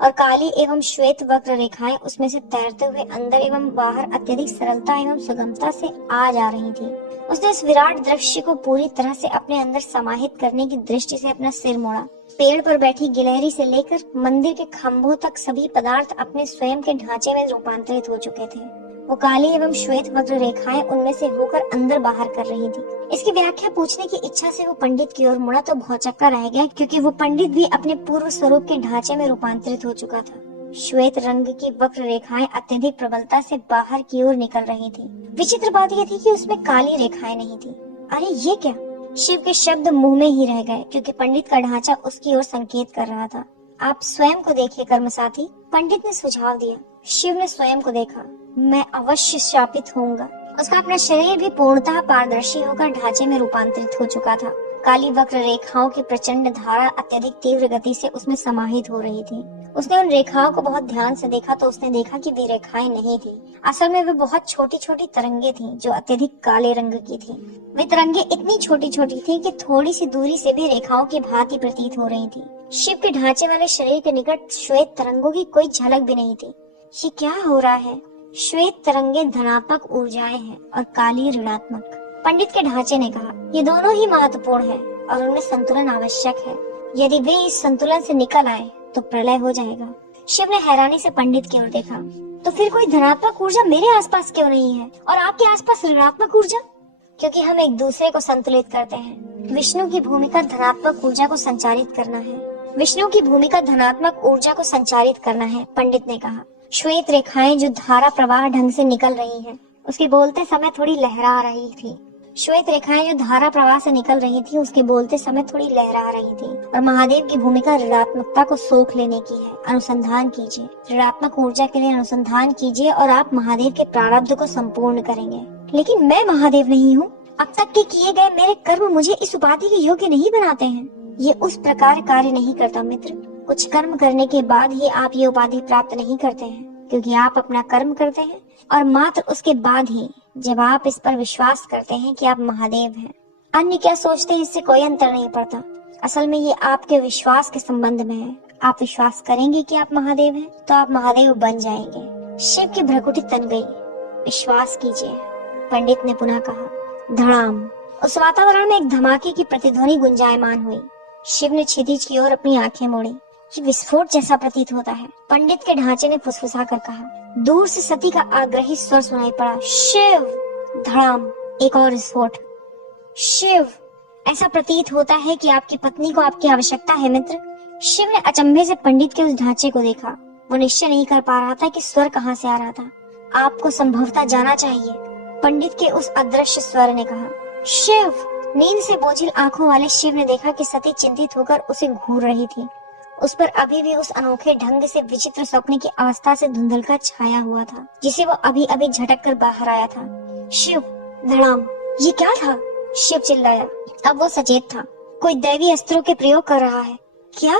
और काली एवं श्वेत वक्र रेखाएं उसमें से तैरते हुए अंदर एवं बाहर अत्यधिक सरलता एवं सुगमता से आ जा रही थी। उसने इस विराट दृश्य को पूरी तरह से अपने अंदर समाहित करने की दृष्टि से अपना सिर मोड़ा। पेड़ पर बैठी गिलहरी से लेकर मंदिर के खंभों तक सभी पदार्थ अपने स्वयं के ढांचे में रूपांतरित हो चुके थे। वो काली एवं श्वेत वक्र रेखाएं उनमें से होकर अंदर बाहर कर रही थी। इसकी व्याख्या पूछने की इच्छा से वो पंडित की ओर मुड़ा तो भौचक्का रह गया, क्योंकि वो पंडित भी अपने पूर्व स्वरूप के ढांचे में रूपांतरित हो चुका था। श्वेत रंग की वक्र रेखाएं अत्यधिक प्रबलता से बाहर की ओर निकल रही थी। विचित्र बात यह थी कि उसमें काली रेखाएं नहीं थी। अरे ये क्या? शिव के शब्द मुंह में ही रह गए, क्योंकि पंडित का ढांचा उसकी ओर संकेत कर रहा था। आप स्वयं को देखिए कर्मसाथी, पंडित ने सुझाव दिया। शिव ने स्वयं को देखा। मैं अवश्य शापित होऊंगा। उसका अपना शरीर भी पूर्णतः पारदर्शी होकर ढांचे में रूपांतरित हो चुका था। काली वक्र रेखाओं की प्रचंड धारा अत्यधिक तीव्र गति से उसमें समाहित हो रही थी। उसने उन रेखाओं को बहुत ध्यान से देखा तो उसने देखा कि वे रेखाएं नहीं थी, असल में वे बहुत छोटी छोटी तरंगे थी जो अत्यधिक काले रंग की थी। वे तरंगे इतनी छोटी छोटी थी कि थोड़ी सी दूरी से भी रेखाओं की भांति प्रतीत हो रही थी। शिव के ढांचे वाले शरीर के निकट श्वेत तरंगों की कोई झलक भी नहीं थी। ये क्या हो रहा है? श्वेत तरंगे धनात्मक ऊर्जाएं हैं और काली ऋणात्मक। पंडित के ढांचे ने कहा, ये दोनों ही महत्वपूर्ण है और उनमें संतुलन आवश्यक है। यदि वे इस संतुलन से निकल आए तो प्रलय हो जाएगा। शिव ने हैरानी से पंडित की ओर देखा। तो फिर कोई धनात्मक ऊर्जा मेरे आसपास क्यों नहीं है और आपके आसपास ऋणात्मक ऊर्जा? क्योंकि हम एक दूसरे को संतुलित करते हैं। विष्णु की भूमिका धनात्मक ऊर्जा को संचारित करना है। विष्णु की भूमिका धनात्मक ऊर्जा को संचारित करना है, पंडित ने कहा। श्वेत रेखाएं जो धारा प्रवाह ढंग से निकल रही हैं, उसके बोलते समय थोड़ी लहरा रही थी। श्वेत रेखाएं जो धारा प्रवाह से निकल रही थी, उसके बोलते समय थोड़ी लहरा रही थी। और महादेव की भूमिका ऋणात्मकता को सोख लेने की है। अनुसंधान कीजिए, ऋणात्मक ऊर्जा के लिए अनुसंधान कीजिए और आप महादेव के प्रारब्ध को संपूर्ण करेंगे। लेकिन मैं महादेव नहीं हूँ। अब तक के किए गए मेरे कर्म मुझे इस उपाधि के योग्य नहीं बनाते हैं। ये उस प्रकार कार्य नहीं करता मित्र। कुछ कर्म करने के बाद ही आप ये उपाधि प्राप्त नहीं करते हैं, क्योंकि आप अपना कर्म करते हैं और मात्र उसके बाद ही जब आप इस पर विश्वास करते हैं कि आप महादेव हैं। अन्य क्या सोचते हैं इससे कोई अंतर नहीं पड़ता। असल में ये आपके विश्वास के संबंध में है। आप विश्वास करेंगे कि आप महादेव हैं तो आप महादेव बन जाएंगे। शिव की भ्रुकुटी तन गई। विश्वास कीजिए, पंडित ने पुनः कहा। धड़ाम। उस वातावरण में एक धमाके की प्रतिध्वनि गुंजायमान हुई। शिव ने क्षितिज की ओर अपनी आंखें मोड़ी। ये विस्फोट जैसा प्रतीत होता है, पंडित के ढांचे ने फुसफुसा कर कहा। दूर से सती का आग्रही स्वर सुनाई पड़ा, शिव। धड़ाम। एक और विस्फोट। शिव। ऐसा प्रतीत होता है कि आपकी पत्नी को आपकी आवश्यकता है मित्र। शिव ने अचंभे से पंडित के उस ढांचे को देखा। वो निश्चय नहीं कर पा रहा था कि स्वर कहाँ से आ रहा था। आपको संभवतः जाना चाहिए, पंडित के उस अदृश्य स्वर ने कहा। शिव। नींद से बोझिल आंखों वाले शिव ने देखा कि सती चिंतित होकर उसे घूर रही थी। उस पर अभी भी उस अनोखे ढंग से विचित्र स्वप्न की अवस्था से धुंधलका छाया हुआ था, जिसे वो अभी अभी झटक कर बाहर आया था। शिव। धड़ाम। ये क्या था? शिव चिल्लाया। अब वो सचेत था। कोई दैवी अस्त्रों के प्रयोग कर रहा है। क्या?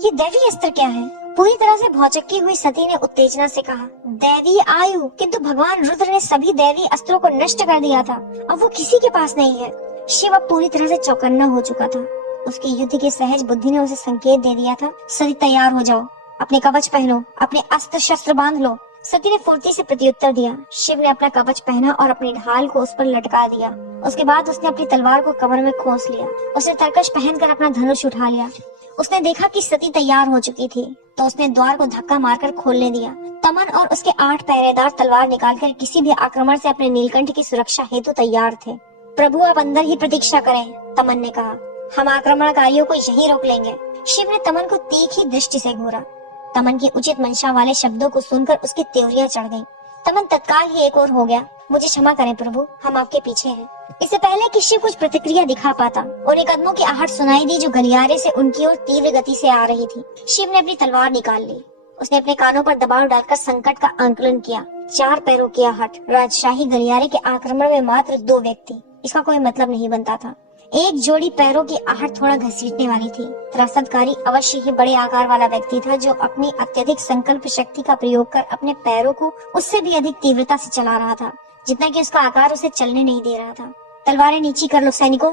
ये दैवी अस्त्र क्या है? पूरी तरह से भौचक्की हुई सती ने उत्तेजना से कहा। दैवी आयु, किंतु भगवान रुद्र ने सभी दैवी अस्त्रों को नष्ट कर दिया था। अब वो किसी के पास नहीं है। शिव अब पूरी तरह से चौकन्ना हो चुका था। उसकी युद्ध की सहज बुद्धि ने उसे संकेत दे दिया था। सती तैयार हो जाओ, अपने कवच पहनो, अपने अस्त्र शस्त्र बांध लो। सती ने फुर्ती से प्रत्युत्तर दिया। शिव ने अपना कवच पहना और अपनी ढाल को उस पर लटका दिया। उसके बाद उसने अपनी तलवार को कमर में खोस लिया। उसने तरकश पहनकर अपना धनुष उठा लिया। उसने देखा कि सती तैयार हो चुकी थी तो उसने द्वार को धक्का मारकर खोलने दिया। तमन और उसके 8 पहरेदार तलवार निकालकर किसी भी आक्रमण से अपने नीलकंठ की सुरक्षा हेतु तैयार थे। प्रभु आप अंदर ही प्रतीक्षा करें, तमन ने कहा। हम आक्रमणकारियों को यहीं रोक लेंगे। शिव ने तमन को तीखी दृष्टि से घूरा। तमन की उचित मंशा वाले शब्दों को सुनकर उसकी त्योरियां चढ़ गईं। तमन तत्काल ही एक ओर हो गया। मुझे क्षमा करें प्रभु, हम आपके पीछे हैं। इससे पहले कि शिव कुछ प्रतिक्रिया दिखा पाता, उन्हें कदमों की आहट सुनाई दी जो गलियारे से उनकी ओर तीव्र गति से आ रही थी। शिव ने अपनी तलवार निकाल ली। उसने अपने कानों पर दबाव डालकर संकट का आंकलन किया। 4 पैरों की आहट, राजशाही गलियारे के आक्रमण में मात्र 2 व्यक्ति, इसका कोई मतलब नहीं बनता था। एक जोड़ी पैरों की आहट थोड़ा घसीटने वाली थी। त्रासदकारी अवश्य ही बड़े आकार वाला व्यक्ति था जो अपनी अत्यधिक संकल्प शक्ति का प्रयोग कर अपने पैरों को उससे भी अधिक तीव्रता से चला रहा था, जितना कि उसका आकार उसे चलने नहीं दे रहा था। तलवारें नीची कर लो सैनिकों,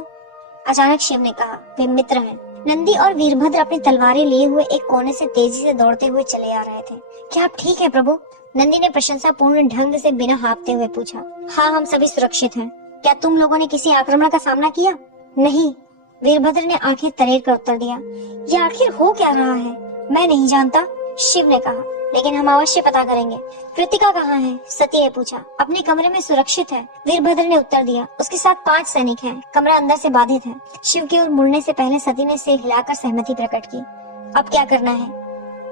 अचानक शिव ने कहा। वे मित्र हैं। नंदी और वीरभद्र अपनी तलवारें लिए हुए एक कोने से तेजी से दौड़ते हुए चले आ रहे थे। क्या आप ठीक है प्रभु? नंदी ने प्रशंसा पूर्ण ढंग से बिना हाँफते हुए पूछा। हाँ, हम सभी सुरक्षित हैं। क्या तुम लोगों ने किसी आक्रमण का सामना किया? नहीं, वीरभद्र ने आंखें तरेर कर उत्तर दिया। ये आखिर हो क्या रहा है? मैं नहीं जानता, शिव ने कहा, लेकिन हम अवश्य पता करेंगे। कृतिका कहाँ है? सती ने पूछा। अपने कमरे में सुरक्षित है, वीरभद्र ने उत्तर दिया। उसके साथ 5 सैनिक हैं। कमरा अंदर से बाधित है। शिव की ओर मुड़ने से पहले सती ने सिर हिलाकर सहमति प्रकट की। अब क्या करना है?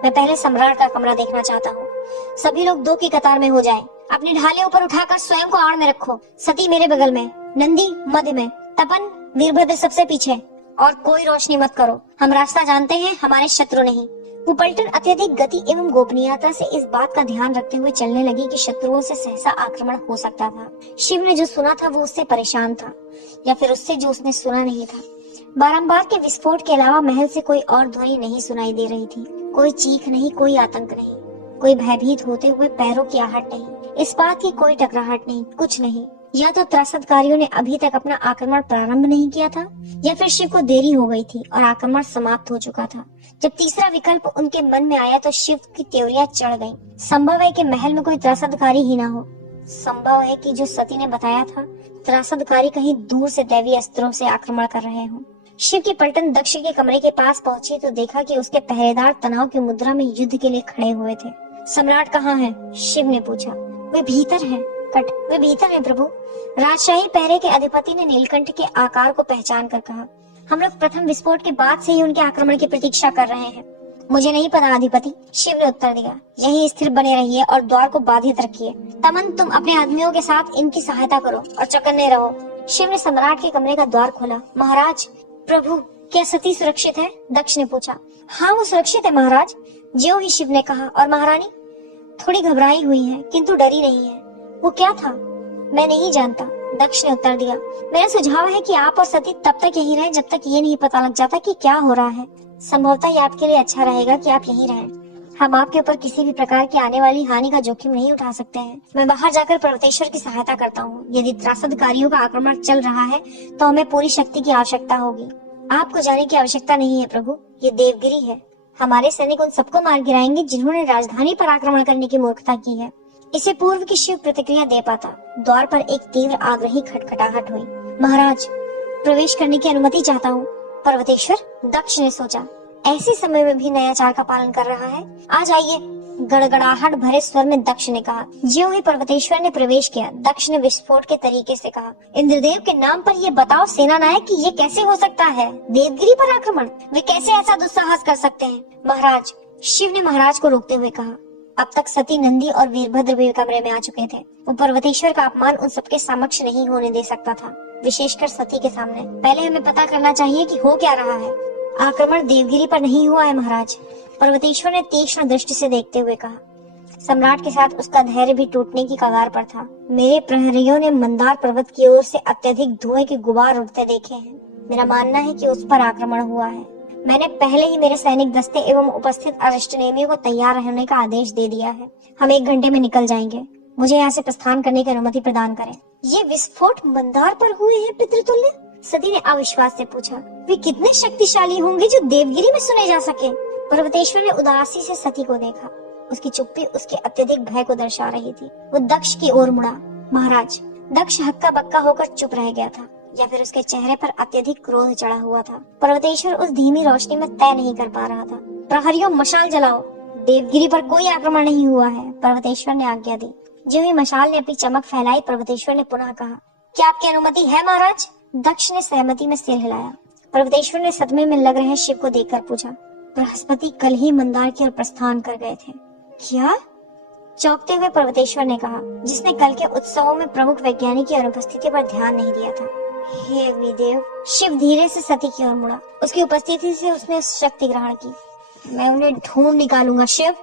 मैं पहले सम्राट का कमरा देखना चाहता हूँ। सभी लोग 2 की कतार में हो जाएं। अपनी ढालें ऊपर उठाकर स्वयं को आड़ में रखो। सती मेरे बगल में, नंदी मध्य में, तपन वीरभद्र सबसे पीछे, और कोई रोशनी मत करो। हम रास्ता जानते हैं, हमारे शत्रु नहीं। वो पलटन अत्यधिक गति एवं गोपनीयता से इस बात का ध्यान रखते हुए चलने लगी कि शत्रुओं से सहसा आक्रमण हो सकता था। शिव ने जो सुना था वो उससे परेशान था, या फिर उससे जो उसने सुना नहीं था। बारंबार के विस्फोट के अलावा महल से कोई और ध्वनि नहीं सुनाई दे रही थी। कोई चीख नहीं, कोई आतंक नहीं, कोई भयभीत होते हुए पैरों की आहट नहीं, इस बात की कोई टकराहट नहीं, कुछ नहीं। या तो त्रासदकारियों ने अभी तक अपना आक्रमण प्रारंभ नहीं किया था, या फिर शिव को देरी हो गई थी और आक्रमण समाप्त हो चुका था। जब तीसरा विकल्प उनके मन में आया तो शिव की त्योरियां चढ़ गईं। संभव है कि महल में कोई त्रासदकारी ही ना हो। संभव है कि जो सती ने बताया था, त्रासदकारी कहीं दूर से दैवी अस्त्रों से आक्रमण कर रहे हों। शिव की पलटन दक्ष के कमरे के पास पहुंची तो देखा कि उसके पहरेदार तनाव की मुद्रा में युद्ध के लिए खड़े हुए थे। सम्राट कहाँ है? शिव ने पूछा। वे भीतर हैं। कट, वे भीतर हैं प्रभु। राजशाही पहरे के अधिपति ने नीलकंठ के आकार को पहचान कर कहा। हम लोग प्रथम विस्फोट के बाद से ही उनके आक्रमण की प्रतीक्षा कर रहे हैं। मुझे नहीं पता अधिपति, शिव ने उत्तर दिया। यहीं स्थिर बने रहिए और द्वार को बाधित रखिए। तमन, तुम अपने आदमियों के साथ इनकी सहायता करो और चौकन्ने रहो। शिव ने सम्राट के कमरे का द्वार खोला। महाराज, प्रभु, क्या सती सुरक्षित है? दक्ष ने पूछा। हाँ, वो सुरक्षित है महाराज, ज्यों ही शिव ने कहा। और महारानी? थोड़ी घबराई हुई है, किंतु डरी नहीं है। वो क्या था? मैं नहीं जानता, दक्ष ने उत्तर दिया। मेरा सुझाव है कि आप और सती तब तक यहीं रहें जब तक ये नहीं पता लग जाता कि क्या हो रहा है। संभवतः ये आपके लिए अच्छा रहेगा कि आप यहीं रहें। हम आपके ऊपर किसी भी प्रकार की आने वाली हानि का जोखिम नहीं उठा सकते हैं। मैं बाहर जाकर पर्वतेश्वर की सहायता करता हूँ। यदि त्रासदकारियों का आक्रमण चल रहा है तो हमें पूरी शक्ति की आवश्यकता होगी। आपको जाने की आवश्यकता नहीं है प्रभु, ये देवगिरी है। हमारे सैनिक उन सबको मार गिराएंगे जिन्होंने राजधानी पर आक्रमण करने की मूर्खता की है। इसे पूर्व की शिव प्रतिक्रिया दे पाता। द्वार पर एक तीव्र आग्रही खटखटाहट हुई। महाराज, प्रवेश करने की अनुमति चाहता हूँ। पर्वतेश्वर? दक्ष ने सोचा, ऐसे समय में भी नयाचार का पालन कर रहा है। आ जाइए, गड़गड़ाहट भरे स्वर में दक्ष ने कहा। ज्यों ही पर्वतेश्वर ने प्रवेश किया, दक्ष ने विस्फोट के तरीके से कहा। इंद्रदेव के नाम पर ये बताओ सेनानायक कि ये कैसे हो सकता है? देवगिरी पर आक्रमण? वे कैसे ऐसा दुस्साहस कर सकते हैं? महाराज, शिव ने महाराज को रोकते हुए कहा। अब तक सती, नंदी और वीरभद्र भी कमरे में आ चुके थे। वो पर्वतेश्वर का अपमान उन सबके समक्ष नहीं होने दे सकता था, विशेषकर सती के सामने। पहले हमें पता करना चाहिए कि हो क्या रहा है। आक्रमण देवगिरी पर नहीं हुआ है महाराज, पर्वतेश्वर ने तीक्ष्ण दृष्टि से देखते हुए कहा। सम्राट के साथ उसका धैर्य भी टूटने की कगार पर था। मेरे प्रहरियों ने मंदार पर्वत की ओर से अत्यधिक धुएं के गुबार उड़ते देखे हैं। मेरा मानना है कि उस पर आक्रमण हुआ है। मैंने पहले ही मेरे सैनिक दस्ते एवं उपस्थित अरिष्टनेमियों को तैयार रहने का आदेश दे दिया है। हम 1 घंटे में निकल जाएंगे। मुझे यहाँ से प्रस्थान करने की अनुमति प्रदान करें। ये विस्फोट मंदार पर हुए हैं पितृतुल्य? सती ने अविश्वास से पूछा। वे कितने शक्तिशाली होंगे जो देवगिरी में सुने जा सके? पर्वतेश्वर ने उदासी से सती को देखा। उसकी चुप्पी उसके अत्यधिक भय को दर्शा रही थी। वो दक्ष की ओर मुड़ा। महाराज, दक्ष हक्का बक्का होकर चुप रह गया था, या फिर उसके चेहरे पर अत्यधिक क्रोध चढ़ा हुआ था। पर्वतेश्वर उस धीमी रोशनी में तय नहीं कर पा रहा था। प्रहरियों, मशाल जलाओ। देवगिरी पर कोई आक्रमण नहीं हुआ है, पर्वतेश्वर ने आज्ञा दी। जो ही मशाल ने अपनी चमक फैलाई, पर्वतेश्वर ने पुनः कहा, क्या आपकी अनुमति है महाराज? दक्ष ने सहमति में सिर हिलाया। पर्वतेश्वर ने सदमे में लग रहे शिव को देखकर पूछा। बृहस्पति कल ही मंदार की ओर प्रस्थान कर गए थे। क्या? चौंकते हुए पर्वतेश्वर ने कहा, जिसने कल के उत्सवों में प्रमुख वैज्ञानिक की अनुपस्थिति पर ध्यान नहीं दिया था। हे अग्निदेव! शिव धीरे से सती की ओर मुड़ा। उसकी उपस्थिति से उसने शक्ति ग्रहण की। मैं उन्हें ढूंढ निकालूंगा शिव,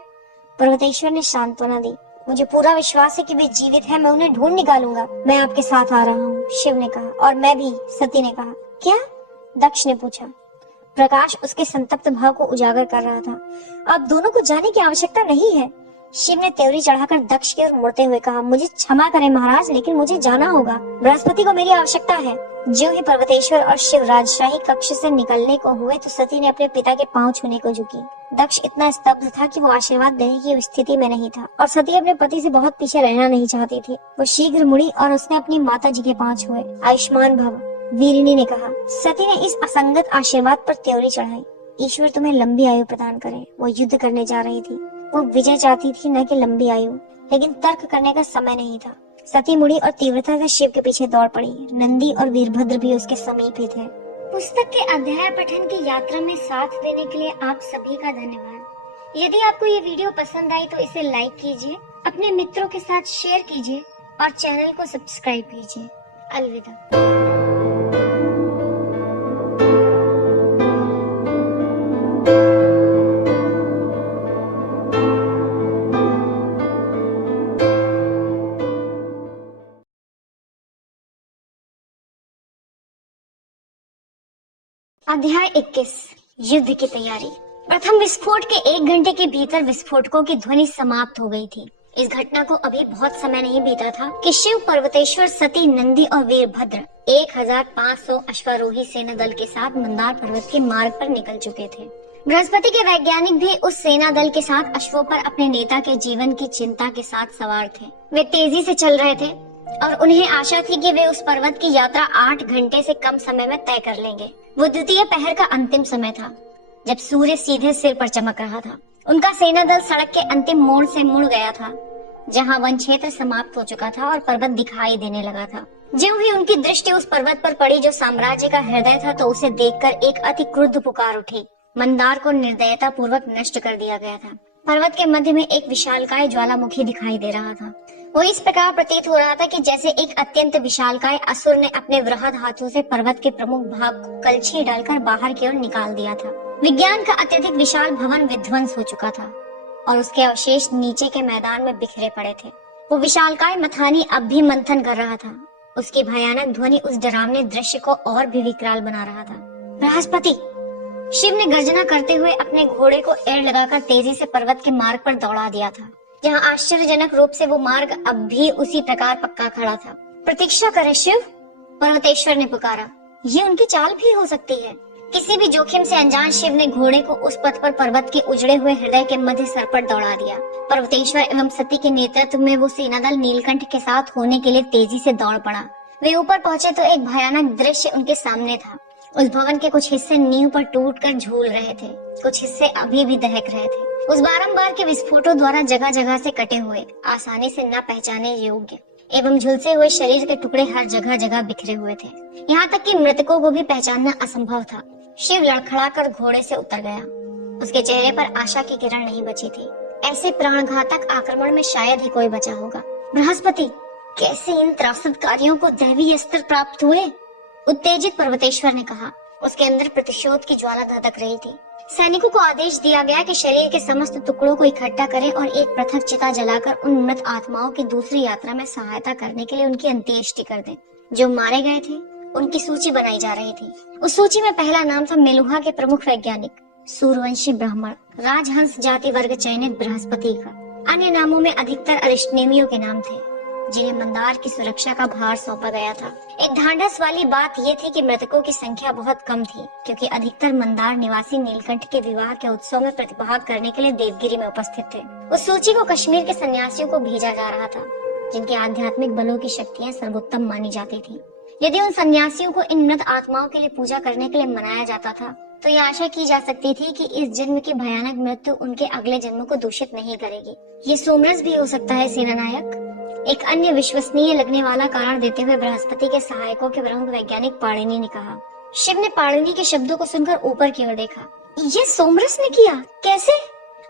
पर्वतेश्वर ने सांत्वना दी। मुझे पूरा विश्वास है कि वे जीवित हैं। मैं उन्हें ढूंढ निकालूंगा। मैं आपके साथ आ रहा हूँ, शिव ने कहा। और मैं भी, सती ने कहा। क्या? दक्ष ने पूछा। प्रकाश उसके संतप्त भाव को उजागर कर रहा था। आप दोनों को जाने की आवश्यकता नहीं है, शिव ने त्योरी चढ़ाकर दक्ष की ओर मुड़ते हुए कहा। मुझे क्षमा करें महाराज, लेकिन मुझे जाना होगा। बृहस्पति को मेरी आवश्यकता है। ज्यों ही पर्वतेश्वर और शिव राजशाही कक्ष से निकलने को हुए तो सती ने अपने पिता के पांव छूने को झुकी। दक्ष इतना स्तब्ध था कि वो आशीर्वाद देने की स्थिति में नहीं था, और सती अपने पति से बहुत पीछे रहना नहीं चाहती थी। वो शीघ्र मुड़ी और उसने अपनी माता जी के पांव छुए। आयुष्मान भव, वीरिनी ने कहा। सती ने इस असंगत आशीर्वाद पर त्योरी चढ़ाई। ईश्वर तुम्हें लंबी आयु प्रदान करे। वो युद्ध करने जा रही थी। वो विजय चाहती थी, न कि लंबी आयु, लेकिन तर्क करने का समय नहीं था। सती मुड़ी और तीव्रता से शिव के पीछे दौड़ पड़ी। नंदी और वीरभद्र भी उसके समीप ही थे। पुस्तक के अध्याय पठन की यात्रा में साथ देने के लिए आप सभी का धन्यवाद। यदि आपको ये वीडियो पसंद आई तो इसे लाइक कीजिए, अपने मित्रों के साथ शेयर कीजिए और चैनल को सब्सक्राइब कीजिए। अलविदा। अध्याय 21 युद्ध की तैयारी। प्रथम विस्फोट के 1 घंटे के भीतर विस्फोटकों की ध्वनि समाप्त हो गई थी। इस घटना को अभी बहुत समय नहीं बीता था कि शिव, पर्वतेश्वर, सती, नंदी और वीरभद्र 1500 अश्वारोही सेना दल के साथ मंदार पर्वत के मार्ग पर निकल चुके थे। बृहस्पति के वैज्ञानिक भी उस सेना दल के साथ अश्वों पर अपने नेता के जीवन की चिंता के साथ सवार थे। वे तेजी से चल रहे थे और उन्हें आशा थी कि वे उस पर्वत की यात्रा 8 घंटे से कम समय में तय कर लेंगे। वो द्वितीय पहर का अंतिम समय था, जब सूर्य सीधे सिर पर चमक रहा था। उनका सेना दल सड़क के अंतिम मोड़ से मुड़ गया था, जहां वन क्षेत्र समाप्त हो चुका था और पर्वत दिखाई देने लगा था। ज्यों ही उनकी दृष्टि उस पर्वत पर पड़ी जो साम्राज्य का हृदय था, तो उसे देखकर एक अति क्रुद्ध पुकार उठी। मंदार को निर्दयता पूर्वक नष्ट कर दिया गया था। पर्वत के मध्य में एक विशालकाय ज्वालामुखी दिखाई दे रहा था। वो इस प्रकार प्रतीत हो रहा था कि जैसे एक अत्यंत विशालकाय असुर ने अपने वृहद हाथों से पर्वत के प्रमुख भाग को कलछी डालकर बाहर की ओर निकाल दिया था। विज्ञान का अत्यधिक विशाल भवन विध्वंस हो चुका था और उसके अवशेष नीचे के मैदान में बिखरे पड़े थे। वो विशालकाय मथानी अब भी मंथन कर रहा था। उसकी भयानक ध्वनि उस डरावने दृश्य को और भी विकराल बना रहा था। बृहस्पति! शिव ने गर्जना करते हुए अपने घोड़े को एड़ लगाकर तेजी से पर्वत के मार्ग पर दौड़ा दिया था, जहां आश्चर्यजनक रूप से वो मार्ग अब भी उसी प्रकार पक्का खड़ा था। प्रतीक्षा करे शिव, पर्वतेश्वर ने पुकारा। ये उनकी चाल भी हो सकती है। किसी भी जोखिम से अनजान शिव ने घोड़े को उस पथ पर पर्वत के उजड़े हुए हृदय के मध्य सरपट दौड़ा दिया। पर्वतेश्वर एवं सती के नेतृत्व में वो सेनादल नीलकंठ के साथ होने के लिए तेजी से दौड़ पड़ा। वे ऊपर पहुंचे तो एक भयानक दृश्य उनके सामने था। उस भवन के कुछ हिस्से नींव पर टूटकर झूल रहे थे, कुछ हिस्से अभी भी दहक रहे थे। उस बारंबार के विस्फोटों द्वारा जगह जगह से कटे हुए, आसानी से न पहचाने योग्य एवं झुलसे हुए शरीर के टुकड़े हर जगह जगह बिखरे हुए थे। यहाँ तक कि मृतकों को भी पहचानना असंभव था। शिव लड़खड़ाकर घोड़े से उतर गया। उसके चेहरे पर आशा की किरण नहीं बची थी। ऐसे प्राणघातक आक्रमण में शायद ही कोई बचा होगा। बृहस्पति! कैसे इन त्रासदकारियों को दैवीय अस्त्र प्राप्त हुए? उत्तेजित पर्वतेश्वर ने कहा। उसके अंदर प्रतिशोध की ज्वाला धधक रही थी। सैनिकों को आदेश दिया गया कि शरीर के समस्त टुकड़ों को इकट्ठा करें और एक पृथक चिता जलाकर उन मृत आत्माओं की दूसरी यात्रा में सहायता करने के लिए उनकी अंत्येष्टि कर दें। जो मारे गए थे उनकी सूची बनाई जा रही थी। उस सूची में पहला नाम था मेलुहा के प्रमुख वैज्ञानिक, सूर्यवंशी ब्राह्मण, राजहंस जाति वर्ग चयनित बृहस्पति का। अन्य नामों में अधिकतर अरिष्टनेमियों के नाम थे, जिन्हें मंदार की सुरक्षा का भार सौंपा गया था। एक ढांढस वाली बात यह थी कि मृतकों की संख्या बहुत कम थी, क्योंकि अधिकतर मंदार निवासी नीलकंठ के विवाह के उत्सव में प्रतिभाग करने के लिए देवगिरी में उपस्थित थे। उस सूची को कश्मीर के सन्यासियों को भेजा जा रहा था, जिनके आध्यात्मिक बलों की शक्तियां सर्वोत्तम मानी जाती थी। यदि उन सन्यासियों को इन मृत आत्माओं के लिए पूजा करने के लिए मनाया जाता था, तो यह आशा की जा सकती थी कि इस जन्म की भयानक मृत्यु उनके अगले जन्म को दूषित नहीं करेगी। ये सोमरस भी हो सकता है सेनानायक, एक अन्य विश्वसनीय लगने वाला कारण देते हुए बृहस्पति के सहायकों के प्रमुख वैज्ञानिक पाणिनि ने कहा। शिव ने पाणिनि के शब्दों को सुनकर ऊपर की ओर देखा। ये सोमरस ने किया? कैसे?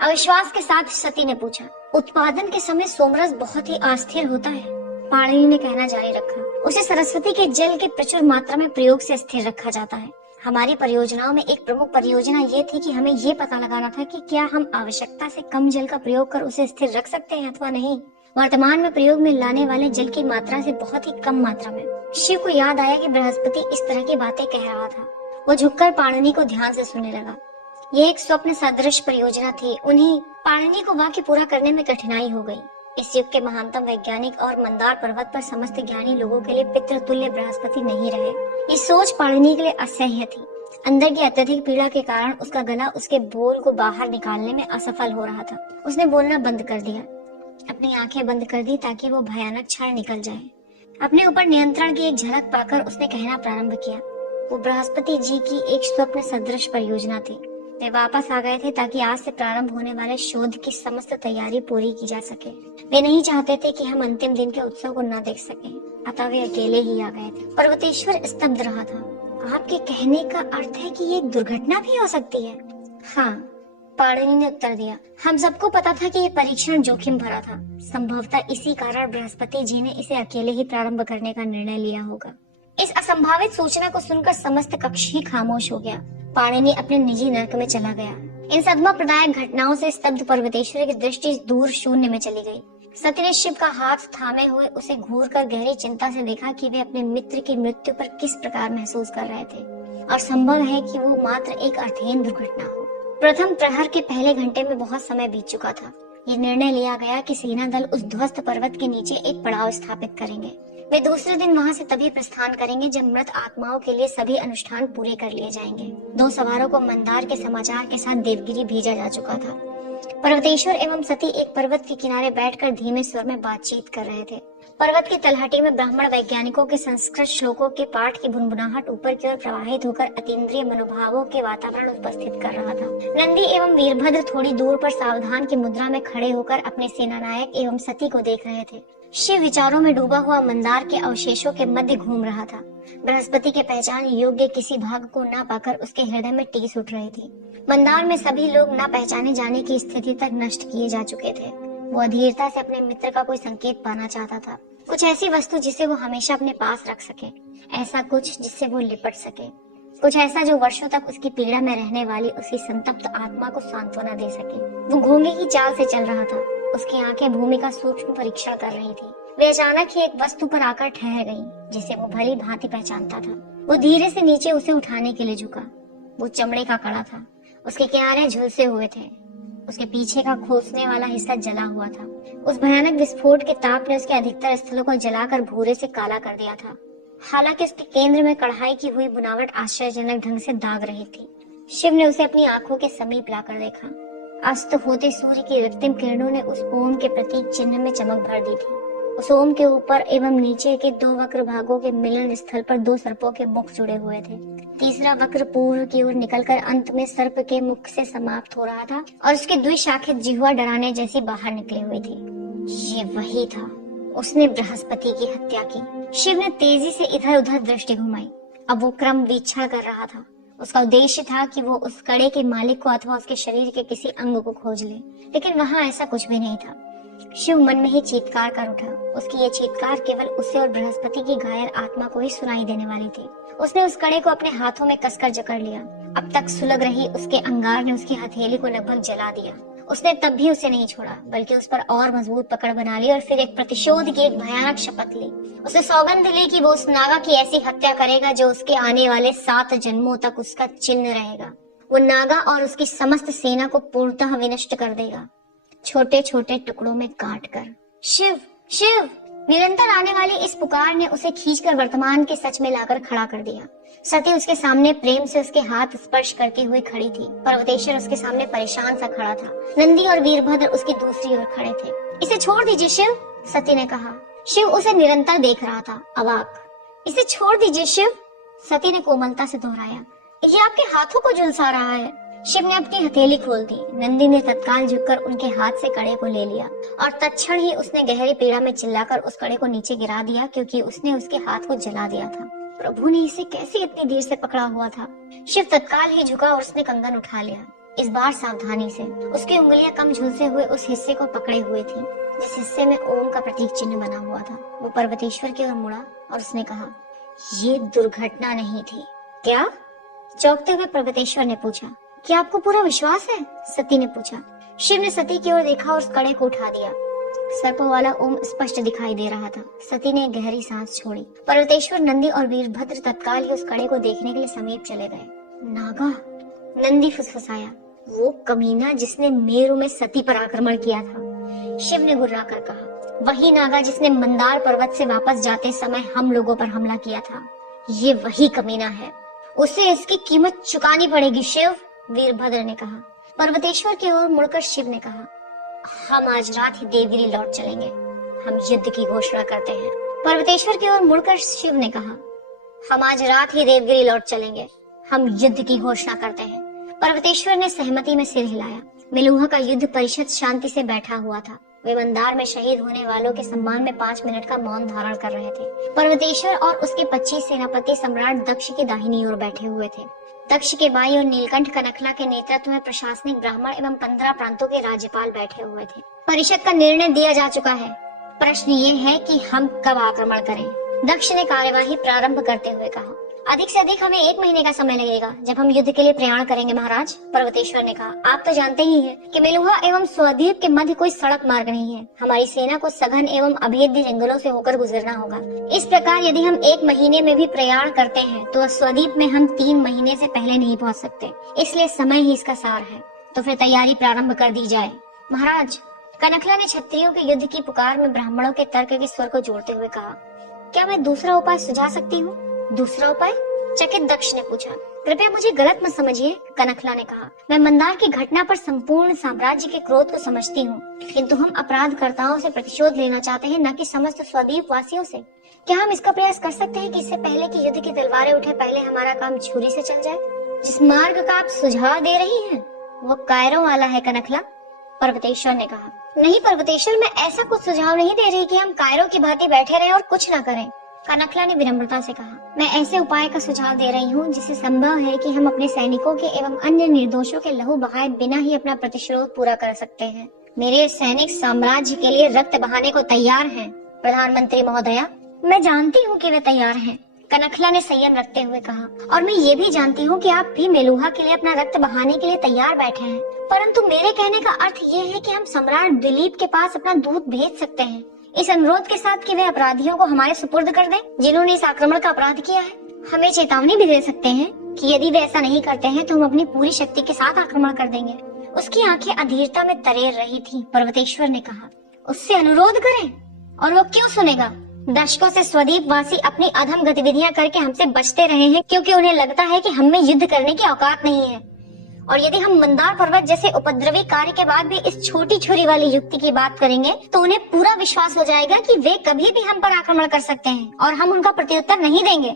अविश्वास के साथ सती ने पूछा। उत्पादन के समय सोमरस बहुत ही अस्थिर होता है, पाणिनि ने कहना जारी रखा। उसे सरस्वती के जल के प्रचुर मात्रा में प्रयोग से स्थिर रखा जाता है। हमारी परियोजनाओं में एक प्रमुख परियोजना ये थी कि हमें ये पता लगाना था कि क्या हम आवश्यकता से कम जल का प्रयोग कर उसे स्थिर रख सकते हैं अथवा नहीं। वर्तमान में प्रयोग में लाने वाले जल की मात्रा से बहुत ही कम मात्रा में। शिव को याद आया कि बृहस्पति इस तरह की बातें कह रहा था। वो झुककर पाणिनि को ध्यान से सुनने लगा। ये एक स्वप्न सदृश परियोजना थी। उन्हीं पाणिनि को वाक्य पूरा करने में कठिनाई हो गई। इस युग के महानतम वैज्ञानिक और मंदार पर्वत पर समस्त ज्ञानी लोगों के लिए पितृतुल्य बृहस्पति नहीं रहे। ये सोच पाणिनि के लिए असह्य थी। अंदर की अत्यधिक पीड़ा के कारण उसका गला उसके बोल को बाहर निकालने में असफल हो रहा था। उसने बोलना बंद कर दिया, अपनी आंखें बंद कर दी ताकि वो भयानक क्षण निकल जाए। अपने ऊपर नियंत्रण की एक झलक पाकर उसने कहना प्रारंभ किया। वो बृहस्पति जी की एक स्वप्न सदृश परियोजना थी। वे वापस आ गए थे ताकि आज से प्रारंभ होने वाले शोध की समस्त तैयारी पूरी की जा सके। वे नहीं चाहते थे कि हम अंतिम दिन के उत्सव को न देख सकें, अतः वे अकेले ही आ गए थे। पर्वतेश्वर स्तब्ध रहा था। आपके कहने का अर्थ है कि ये एक दुर्घटना भी हो सकती है? हाँ, पाणिनि ने उत्तर दिया। हम सबको पता था कि ये परीक्षण जोखिम भरा था। संभवतः इसी कारण बृहस्पति जी ने इसे अकेले ही प्रारंभ करने का निर्णय लिया होगा। इस असंभावित सूचना को सुनकर समस्त कक्ष ही खामोश हो गया। पाणिनि अपने निजी नर्क में चला गया। इन सदमा प्रदायक घटनाओं से स्तब्ध पर्वतेश्वर की दृष्टि दूर शून्य में चली गई। सती ने शिव का हाथ थामे हुए उसे घूरकर गहरी चिंता से देखा कि वे अपने मित्र की मृत्यु पर किस प्रकार महसूस कर रहे थे। और संभव है कि वो मात्र एक अर्थहीन दुर्घटना हो। प्रथम प्रहर के पहले घंटे में बहुत समय बीत चुका था। ये निर्णय लिया गया कि सेना दल उस ध्वस्त पर्वत के नीचे एक पड़ाव स्थापित करेंगे। वे दूसरे दिन वहां से तभी प्रस्थान करेंगे जब मृत आत्माओं के लिए सभी अनुष्ठान पूरे कर लिए जाएंगे। 2 सवारों को मंदार के समाचार के साथ देवगिरी भेजा जा चुका था। पर्वतेश्वर एवं सती एक पर्वत के किनारे बैठकर धीमे स्वर में बातचीत कर रहे थे। पर्वत की तलहटी में ब्राह्मण वैज्ञानिकों के संस्कृत श्लोकों के पाठ की बुनबुनाहट ऊपर की ओर प्रवाहित होकर अतीन्द्रिय मनोभावों के वातावरण उपस्थित कर रहा था। नंदी एवं वीरभद्र थोड़ी दूर पर सावधान की मुद्रा में खड़े होकर अपने सेनानायक एवं सती को देख रहे थे। शिव विचारों में डूबा हुआ मंदार के अवशेषों के मध्य घूम रहा था। बृहस्पति के पहचान योग्य किसी भाग को न पाकर उसके हृदय में टीस उठ रही थी। मंदार में सभी लोग न पहचाने जाने की स्थिति तक नष्ट किए जा चुके थे। वो अधीरता से अपने मित्र का कोई संकेत पाना चाहता था, कुछ ऐसी वस्तु जिसे वो हमेशा अपने पास रख सके, ऐसा कुछ जिससे वो लिपट सके, कुछ ऐसा जो वर्षों तक उसकी पीड़ा में रहने वाली उसकी संतप्त आत्मा को सांत्वना दे सके। वो घोंगे की चाल से चल रहा था। उसकी आंखें भूमि का सूक्ष्म परीक्षण कर रही थी। वे अचानक ही एक वस्तु पर आकर ठहर गईं, जिसे वो भली भांति पहचानता था। वो धीरे से नीचे उसे उठाने के लिए झुका। वो चमड़े का कड़ा था, उसके किनारे झुलसे हुए थे, उसके पीछे का खोसने वाला हिस्सा जला हुआ था। उस भयानक विस्फोट के ताप ने उसके अधिकतर स्थलों को जलाकर भूरे से काला कर दिया था। हालांकि उसके केंद्र में कढ़ाई की हुई बुनावट आश्चर्यजनक ढंग से दाग रही थी। शिव ने उसे अपनी आंखों के समीप लाकर देखा। अस्त होते सूर्य की रक्तिम किरणों ने उस ओम के प्रतीक चिन्ह में चमक भर दी थी। उस ओम के ऊपर एवं नीचे के 2 वक्र भागों के मिलन स्थल पर 2 सर्पों के मुख जुड़े हुए थे। तीसरा वक्र पूर्व की ओर निकलकर अंत में सर्प के मुख से समाप्त हो रहा था और उसके द्विशाखित जिह्वा डराने जैसी बाहर निकली हुई थी। ये वही था, उसने बृहस्पति की हत्या की। शिव ने तेजी से इधर उधर दृष्टि घुमाई। अब वो क्रम वीक्षण कर रहा था। उसका उद्देश्य था कि वो उस कड़े के मालिक को अथवा उसके शरीर के किसी अंग को खोज ले, लेकिन वहाँ ऐसा कुछ भी नहीं था। शिव मन में ही चीत्कार कर उठा। उसकी ये चीत्कार केवल उसे और बृहस्पति की घायल आत्मा को ही सुनाई देने वाली थी। उसने उस कड़े को अपने हाथों में कसकर जकड़ लिया। अब तक सुलग रही उसके अंगार ने उसकी हथेली को लगभग जला दिया। उसने तब भी उसे नहीं छोड़ा, बल्कि उस पर और मजबूत पकड़ बना ली और फिर एक प्रतिशोध की एक भयानक शपथ ली। उसने सौगंध ली कि वो उस नागा की ऐसी हत्या करेगा जो उसके आने वाले 7 जन्मों तक उसका चिन्ह रहेगा। वो नागा और उसकी समस्त सेना को पूर्णतः विनष्ट कर देगा, छोटे छोटे टुकड़ों में काटकर। शिव शिव, निरंतर आने वाली इस पुकार ने उसे खींचकर वर्तमान के सच में लाकर खड़ा कर दिया। सती उसके सामने प्रेम से उसके हाथ स्पर्श करती हुई खड़ी थी। पर्वतेश्वर उसके सामने परेशान सा खड़ा था। नंदी और वीरभद्र उसकी दूसरी ओर खड़े थे। इसे छोड़ दीजिए शिव, सती ने कहा। शिव उसे निरंतर देख रहा था, अवाक। इसे छोड़ दीजिए शिव, सती ने कोमलता से दोहराया। ये आपके हाथों को झुलसा रहा है। शिव ने अपनी हथेली खोल दी। नंदी ने तत्काल झुककर उनके हाथ से कड़े को ले लिया और तत्क्षण ही उसने गहरी पीड़ा में चिल्लाकर उस कड़े को नीचे गिरा दिया, क्योंकि उसने उसके हाथ को जला दिया था। प्रभु ने इसे कैसे इतनी देर से पकड़ा हुआ था। शिव तत्काल ही झुका और उसने कंगन उठा लिया, इस बार सावधानी से। उसकी उंगलियां कम झुलसे हुए उस हिस्से को पकड़े हुए थी जिस हिस्से में ओम का प्रतीक चिन्ह बना हुआ था। वो पर्वतेश्वर की ओर मुड़ा और उसने कहा, ये दुर्घटना नहीं थी क्या? चौंकते हुए पर्वतेश्वर ने पूछा। क्या आपको पूरा विश्वास है? सती ने पूछा। शिव ने सती की ओर देखा और उस कड़े को उठा दिया। सर्पों वाला ओम स्पष्ट दिखाई दे रहा था। सती ने एक गहरी सांस छोड़ी। पर्वतेश्वर, नंदी और वीरभद्र तत्काल ही उस कड़े को देखने के लिए समीप चले गए। नागा, नंदी फुसफुसाया। वो कमीना जिसने मेरु में सती पर आक्रमण किया था, शिव ने गुर्रा कर कहा। वही नागा जिसने मंदार पर्वत से वापस जाते समय हम लोगों पर हमला किया था। ये वही कमीना है, उसे इसकी कीमत चुकानी पड़ेगी शिव, वीरभद्र ने कहा। पर्वतेश्वर की ओर मुड़कर शिव ने कहा, हम आज रात ही देवगिरी लौट चलेंगे। हम युद्ध की घोषणा करते हैं। पर्वतेश्वर की ओर मुड़कर शिव ने कहा, हम आज रात ही देवगिरी लौट चलेंगे। हम युद्ध की घोषणा करते हैं। पर्वतेश्वर ने सहमति में सिर हिलाया। मेलुहा का युद्ध परिषद शांति से बैठा हुआ था। वे मंदार में शहीद होने वालों के सम्मान में 5 मिनट का मौन धारण कर रहे थे। पर्वतेश्वर और उसके 25 सेनापति सम्राट दक्ष की दाहिनी ओर बैठे हुए थे। दक्ष के बाई और नीलकंठ कनखला के नेतृत्व में प्रशासनिक ब्राह्मण एवं 15 प्रांतों के राज्यपाल बैठे हुए थे। परिषद का निर्णय दिया जा चुका है। प्रश्न ये है कि हम कब आक्रमण करें। दक्ष ने कार्यवाही प्रारंभ करते हुए कहा, अधिक से अधिक हमें 1 महीने का समय लगेगा जब हम युद्ध के लिए प्रयाण करेंगे महाराज, पर्वतेश्वर ने कहा। आप तो जानते ही हैं कि मेलुहा एवं स्वद्वीप के मध्य कोई सड़क मार्ग नहीं है। हमारी सेना को सघन एवं अभेद्य जंगलों से होकर गुजरना होगा। इस प्रकार यदि हम 1 महीने में भी प्रयाण करते हैं तो स्वद्वीप में हम 3 महीने से पहले नहीं पहुँच सकते, इसलिए समय ही इसका सार है। तो फिर तैयारी प्रारंभ कर दी जाए। महाराज, कनखला ने क्षत्रियों के युद्ध की पुकार में ब्राह्मणों के तर्क के स्वर को जोड़ते हुए कहा, क्या मैं दूसरा उपाय सुझा सकती हूँ? दूसरा उपाय? चकित दक्ष ने पूछा। कृपया मुझे गलत मत समझिए, कनखला ने कहा। मैं मंदार की घटना पर संपूर्ण साम्राज्य के क्रोध को समझती हूँ, किंतु हम अपराधकर्ताओं से प्रतिशोध लेना चाहते हैं, न कि समस्त स्वद्वीप वासियों से। क्या हम इसका प्रयास कर सकते हैं कि इससे पहले कि युद्ध की तलवारें उठे, पहले हमारा काम छुरी से चल जाए? जिस मार्ग का आप सुझाव दे रही हैं, वो कायरों वाला है कनखला, पर्वतेश्वर ने कहा। नहीं पर्वतेश्वर, मैं ऐसा कुछ सुझाव नहीं दे रही कि हम कायरों की भांति बैठे रहें और कुछ न करें, कनखला ने विनम्रता से कहा। मैं ऐसे उपाय का सुझाव दे रही हूँ जिससे संभव है कि हम अपने सैनिकों के एवं अन्य निर्दोषों के लहू बहाए बिना ही अपना प्रतिशोध पूरा कर सकते हैं। मेरे सैनिक साम्राज्य के लिए रक्त बहाने को तैयार हैं, प्रधानमंत्री महोदया। मैं जानती हूँ कि वे तैयार हैं, कनखला ने संयम रखते हुए कहा। और मैं ये भी जानती हूँ कि आप भी मेलुहा के लिए अपना रक्त बहाने के लिए तैयार बैठे हैं, परंतु मेरे कहने का अर्थ ये है कि हम सम्राट दिलीप के पास अपना दूत भेज सकते हैं, इस अनुरोध के साथ कि वे अपराधियों को हमारे सुपुर्द कर दें जिन्होंने इस आक्रमण का अपराध किया है। हमें चेतावनी भी दे सकते हैं कि यदि वे ऐसा नहीं करते हैं तो हम अपनी पूरी शक्ति के साथ आक्रमण कर देंगे। उसकी आंखें अधीरता में तरेर रही थी। पर्वतेश्वर ने कहा, उससे अनुरोध करें? और वो क्यों सुनेगा? दशकों से स्वद्वीप वासी अपनी अधम गतिविधियां करके हमसे बचते रहे हैं, क्योंकि उन्हें लगता है कि हम में युद्ध करने की औकात नहीं है। और यदि हम मंदार पर्वत जैसे उपद्रवी कार्य के बाद भी इस छोटी छुरी वाली युक्ति की बात करेंगे तो उन्हें पूरा विश्वास हो जाएगा कि वे कभी भी हम पर आक्रमण कर सकते हैं और हम उनका प्रत्युत्तर नहीं देंगे।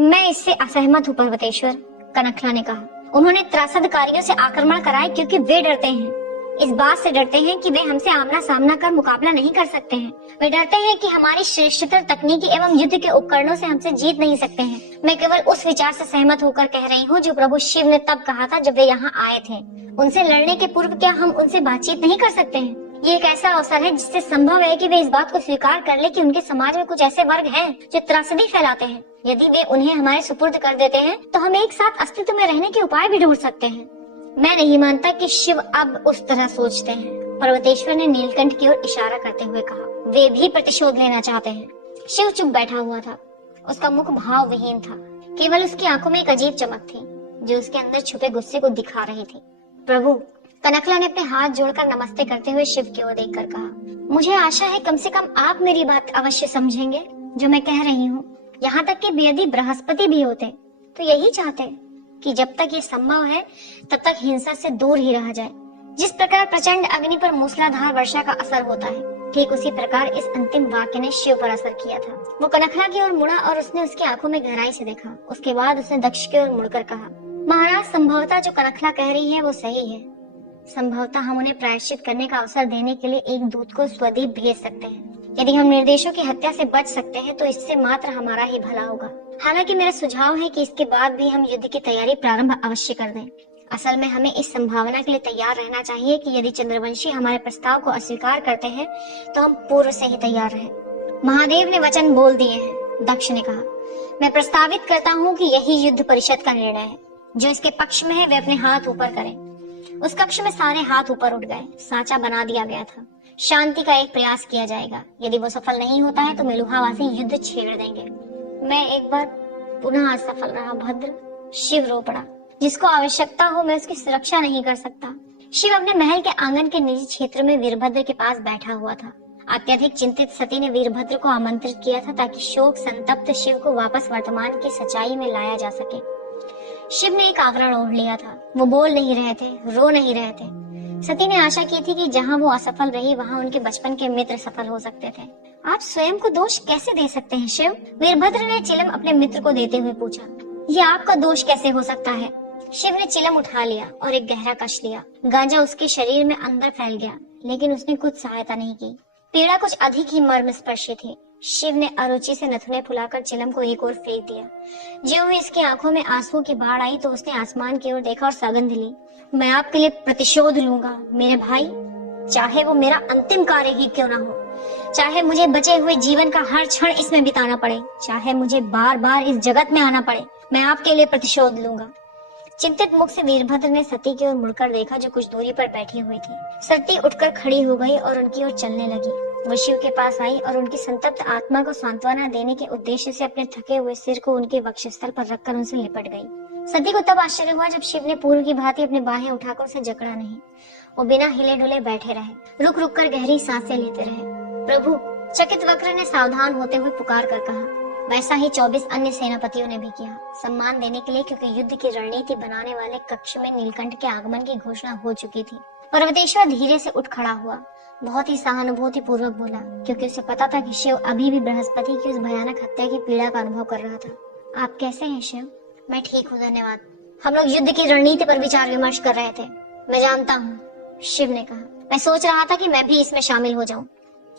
मैं इससे असहमत हूँ पर्वतेश्वर, कनखला ने कहा। उन्होंने त्रासदकारियों से आक्रमण कराए क्योंकि वे डरते हैं, इस बात से डरते हैं कि वे हमसे आमना सामना कर मुकाबला नहीं कर सकते हैं। वे डरते हैं कि हमारी श्रेष्ठतर तकनीकी एवं युद्ध के उपकरणों से हमसे जीत नहीं सकते हैं। मैं केवल उस विचार से सहमत होकर कह रही हूँ जो प्रभु शिव ने तब कहा था जब वे यहाँ आए थे। उनसे लड़ने के पूर्व क्या हम उनसे बातचीत नहीं कर सकते हैं? ये एक ऐसा अवसर है जिससे संभव है कि वे इस बात को स्वीकार कर ले कि उनके समाज में कुछ ऐसे वर्ग हैं जो त्रासदी फैलाते हैं। यदि वे उन्हें हमारे सुपुर्द कर देते हैं तो हम एक साथ अस्तित्व में रहने के उपाय भी ढूंढ सकते हैं। मैं नहीं मानता कि शिव अब उस तरह सोचते हैं, पर्वतेश्वर ने नीलकंठ की ओर इशारा करते हुए कहा। वे भी प्रतिशोध लेना चाहते हैं। शिव चुप बैठा हुआ था। उसका मुख भाव विहीन था, केवल उसकी आंखों में एक अजीब चमक थी जो उसके अंदर छुपे गुस्से को दिखा रही थी। प्रभु, कनखला ने अपने हाथ जोड़कर नमस्ते करते हुए शिव की ओर देखकर कहा, मुझे आशा है कम से कम आप मेरी बात अवश्य समझेंगे जो मैं कह रही हूँ। यहाँ तक कि यदि बृहस्पति भी होते तो यही चाहते कि जब तक ये संभव है तब तक हिंसा से दूर ही रहा जाए। जिस प्रकार प्रचंड अग्नि पर मूसलाधार वर्षा का असर होता है, ठीक उसी प्रकार इस अंतिम वाक्य ने शिव पर असर किया था। वो कनखला की ओर मुड़ा और उसने उसकी आंखों में गहराई से देखा। उसके बाद उसने दक्ष की ओर मुड़कर कहा, महाराज, संभवतः जो कनखला कह रही है वो सही है। संभवतः हम उन्हें प्रायश्चित करने का अवसर देने के लिए एक दूत को स्वद्वीप भेज सकते हैं। यदि हम निर्देशों की हत्या से बच सकते हैं तो इससे मात्र हमारा ही भला होगा। हालांकि मेरा सुझाव है कि इसके बाद भी हम युद्ध की तैयारी प्रारंभ अवश्य कर दें। असल में हमें इस संभावना के लिए तैयार रहना चाहिए कि यदि चंद्रवंशी हमारे प्रस्ताव को अस्वीकार करते हैं तो हम पूर्व से ही तैयार रहें। महादेव ने वचन बोल दिए हैं, दक्ष ने कहा। मैं प्रस्तावित करता हूँ कि यही युद्ध परिषद का निर्णय है। जो इसके पक्ष में है वे अपने हाथ ऊपर करें। उस कक्ष में सारे हाथ ऊपर उठ गए। सांचा बना दिया गया था। शांति का एक प्रयास किया जाएगा। यदि वो सफल नहीं होता है तो मेलुहावासी युद्ध छेड़ देंगे। मैं एक बार पुनः असफल रहा भद्र, शिव रो पड़ा। जिसको आवश्यकता हो मैं उसकी सुरक्षा नहीं कर सकता। शिव अपने महल के आंगन के निजी क्षेत्र में वीरभद्र के पास बैठा हुआ था। अत्यधिक चिंतित सती ने वीरभद्र को आमंत्रित किया था ताकि शोक संतप्त शिव को वापस वर्तमान की सच्चाई में लाया जा सके। शिव ने एक आवरण ओढ़ लिया था। वो बोल नहीं रहे थे, रो नहीं रहे थे। सती ने आशा की थी कि जहाँ वो असफल रही वहाँ उनके बचपन के मित्र सफल हो सकते थे। आप स्वयं को दोष कैसे दे सकते हैं शिव? वीरभद्र ने चिलम अपने मित्र को देते हुए पूछा। ये आपका दोष कैसे हो सकता है? शिव ने चिलम उठा लिया और एक गहरा कश लिया। गांजा उसके शरीर में अंदर फैल गया, लेकिन उसने कुछ सहायता नहीं की। पीड़ा कुछ अधिक ही मर्मस्पर्शी थी। शिव ने अरुचि से नथुने फुलाकर चिलम को एक ओर फेंक दिया। ज्यों ही इसकी आंखों में आंसुओं की बाढ़ आई तो उसने आसमान की ओर देखा और सौगंध ली, मैं आपके लिए प्रतिशोध लूंगा मेरे भाई, चाहे वो मेरा अंतिम कार्य ही क्यों ना हो। चाहे मुझे बचे हुए जीवन का हर क्षण इसमें बिताना पड़े, चाहे मुझे बार बार इस जगत में आना पड़े, मैं आपके लिए प्रतिशोध लूंगा। चिंतित मुख से वीरभद्र ने सती की ओर मुड़कर देखा, जो कुछ दूरी पर बैठी हुई थी। सती उठकर खड़ी हो गई और उनकी ओर चलने लगी। वो शिव के पास आई और उनकी संतप्त आत्मा को सांत्वना देने के उद्देश्य से अपने थके हुए सिर को उनके वक्षस्थल पर रखकर उनसे लिपट गई। सती को तब आश्चर्य हुआ जब शिव ने पूर्व की भांति अपनी बाहें उठाकर उसे जकड़ा नहीं। वो बिना हिले डुले बैठे रहे, रुक रुक कर गहरी सांसें लेते रहे। प्रभु, चकित वक्र ने सावधान होते हुए पुकार कर कहा। वैसा ही 24 अन्य सेनापतियों ने भी किया, सम्मान देने के लिए, क्योंकि युद्ध की रणनीति बनाने वाले कक्ष में नीलकंठ के आगमन की घोषणा हो चुकी थी। पर्वतेश्वर धीरे से उठ खड़ा हुआ, बहुत ही सहानुभूति पूर्वक बोला, क्योंकि उसे पता था कि शिव अभी भी बृहस्पति की उस भयानक हत्या की पीड़ा का अनुभव कर रहा था। आप कैसे हैं शिव? मैं ठीक हूँ, धन्यवाद। हम लोग युद्ध की रणनीति पर विचार विमर्श कर रहे थे। मैं जानता हूँ, शिव ने कहा। मैं सोच रहा था कि मैं भी इसमें शामिल हो जाऊं।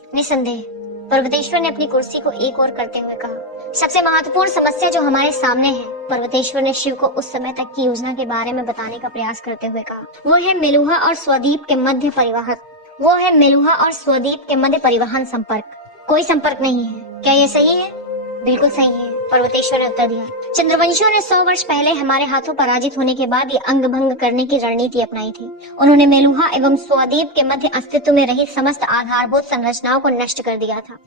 निसंदेह, पर्वतेश्वर ने अपनी कुर्सी को एक ओर करते हुए कहा। सबसे महत्वपूर्ण समस्या जो हमारे सामने है, पर्वतेश्वर ने शिव को उस समय तक की योजना के बारे में बताने का प्रयास करते हुए कहा, वो है मेलुहा और स्वद्वीप के मध्य परिवहन संपर्क। कोई संपर्क नहीं है, क्या ये सही है? बिल्कुल सही है, पर्वतेश्वर ने उत्तर दिया। चंद्रवंशियों ने 100 वर्ष पहले हमारे हाथों पराजित होने के बाद ये अंग भंग करने की रणनीति अपनाई थी। उन्होंने मेलुहा एवं स्वद्वीप के मध्य अस्तित्व में रही समस्त आधारभूत संरचनाओं को नष्ट कर दिया था।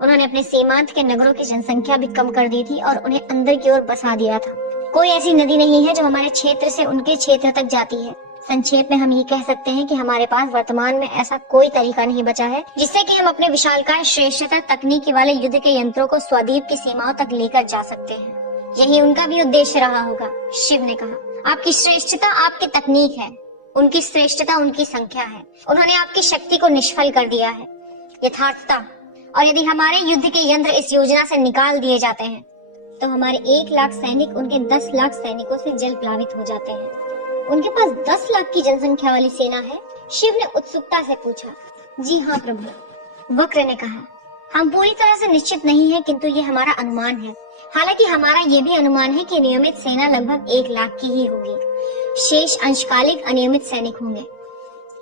उन्होंने अपने सीमांत के नगरों की जनसंख्या भी कम कर दी थी और उन्हें अंदर की ओर बसा दिया था। कोई ऐसी नदी नहीं है जो हमारे क्षेत्र से उनके क्षेत्र तक जाती है। संक्षेप में हम ये कह सकते हैं कि हमारे पास वर्तमान में ऐसा कोई तरीका नहीं बचा है जिससे कि हम अपने विशालकाय श्रेष्ठता तकनीकी वाले युद्ध के यंत्रों को स्वद्वीप की सीमाओं तक लेकर जा सकते हैं। यही उनका भी उद्देश्य रहा होगा, शिव ने कहा। आपकी श्रेष्ठता आपकी तकनीक है, उनकी श्रेष्ठता उनकी संख्या है। उन्होंने आपकी शक्ति को निष्फल कर दिया है, यथार्थता। और यदि हमारे युद्ध के यंत्र इस योजना से निकाल दिए जाते हैं तो हमारे 1 लाख सैनिक उनके 10 लाख सैनिकों से जल प्लावित हो जाते हैं। उनके पास 10 लाख की जनसंख्या वाली सेना है, शिव ने उत्सुकता से पूछा। जी हाँ प्रभु, वक्र ने कहा। हम पूरी तरह से निश्चित नहीं है, किंतु ये हमारा अनुमान है। हालांकि हमारा ये भी अनुमान है कि नियमित सेना लगभग 1 लाख की ही होगी। शेष अंशकालिक अनियमित सैनिक होंगे,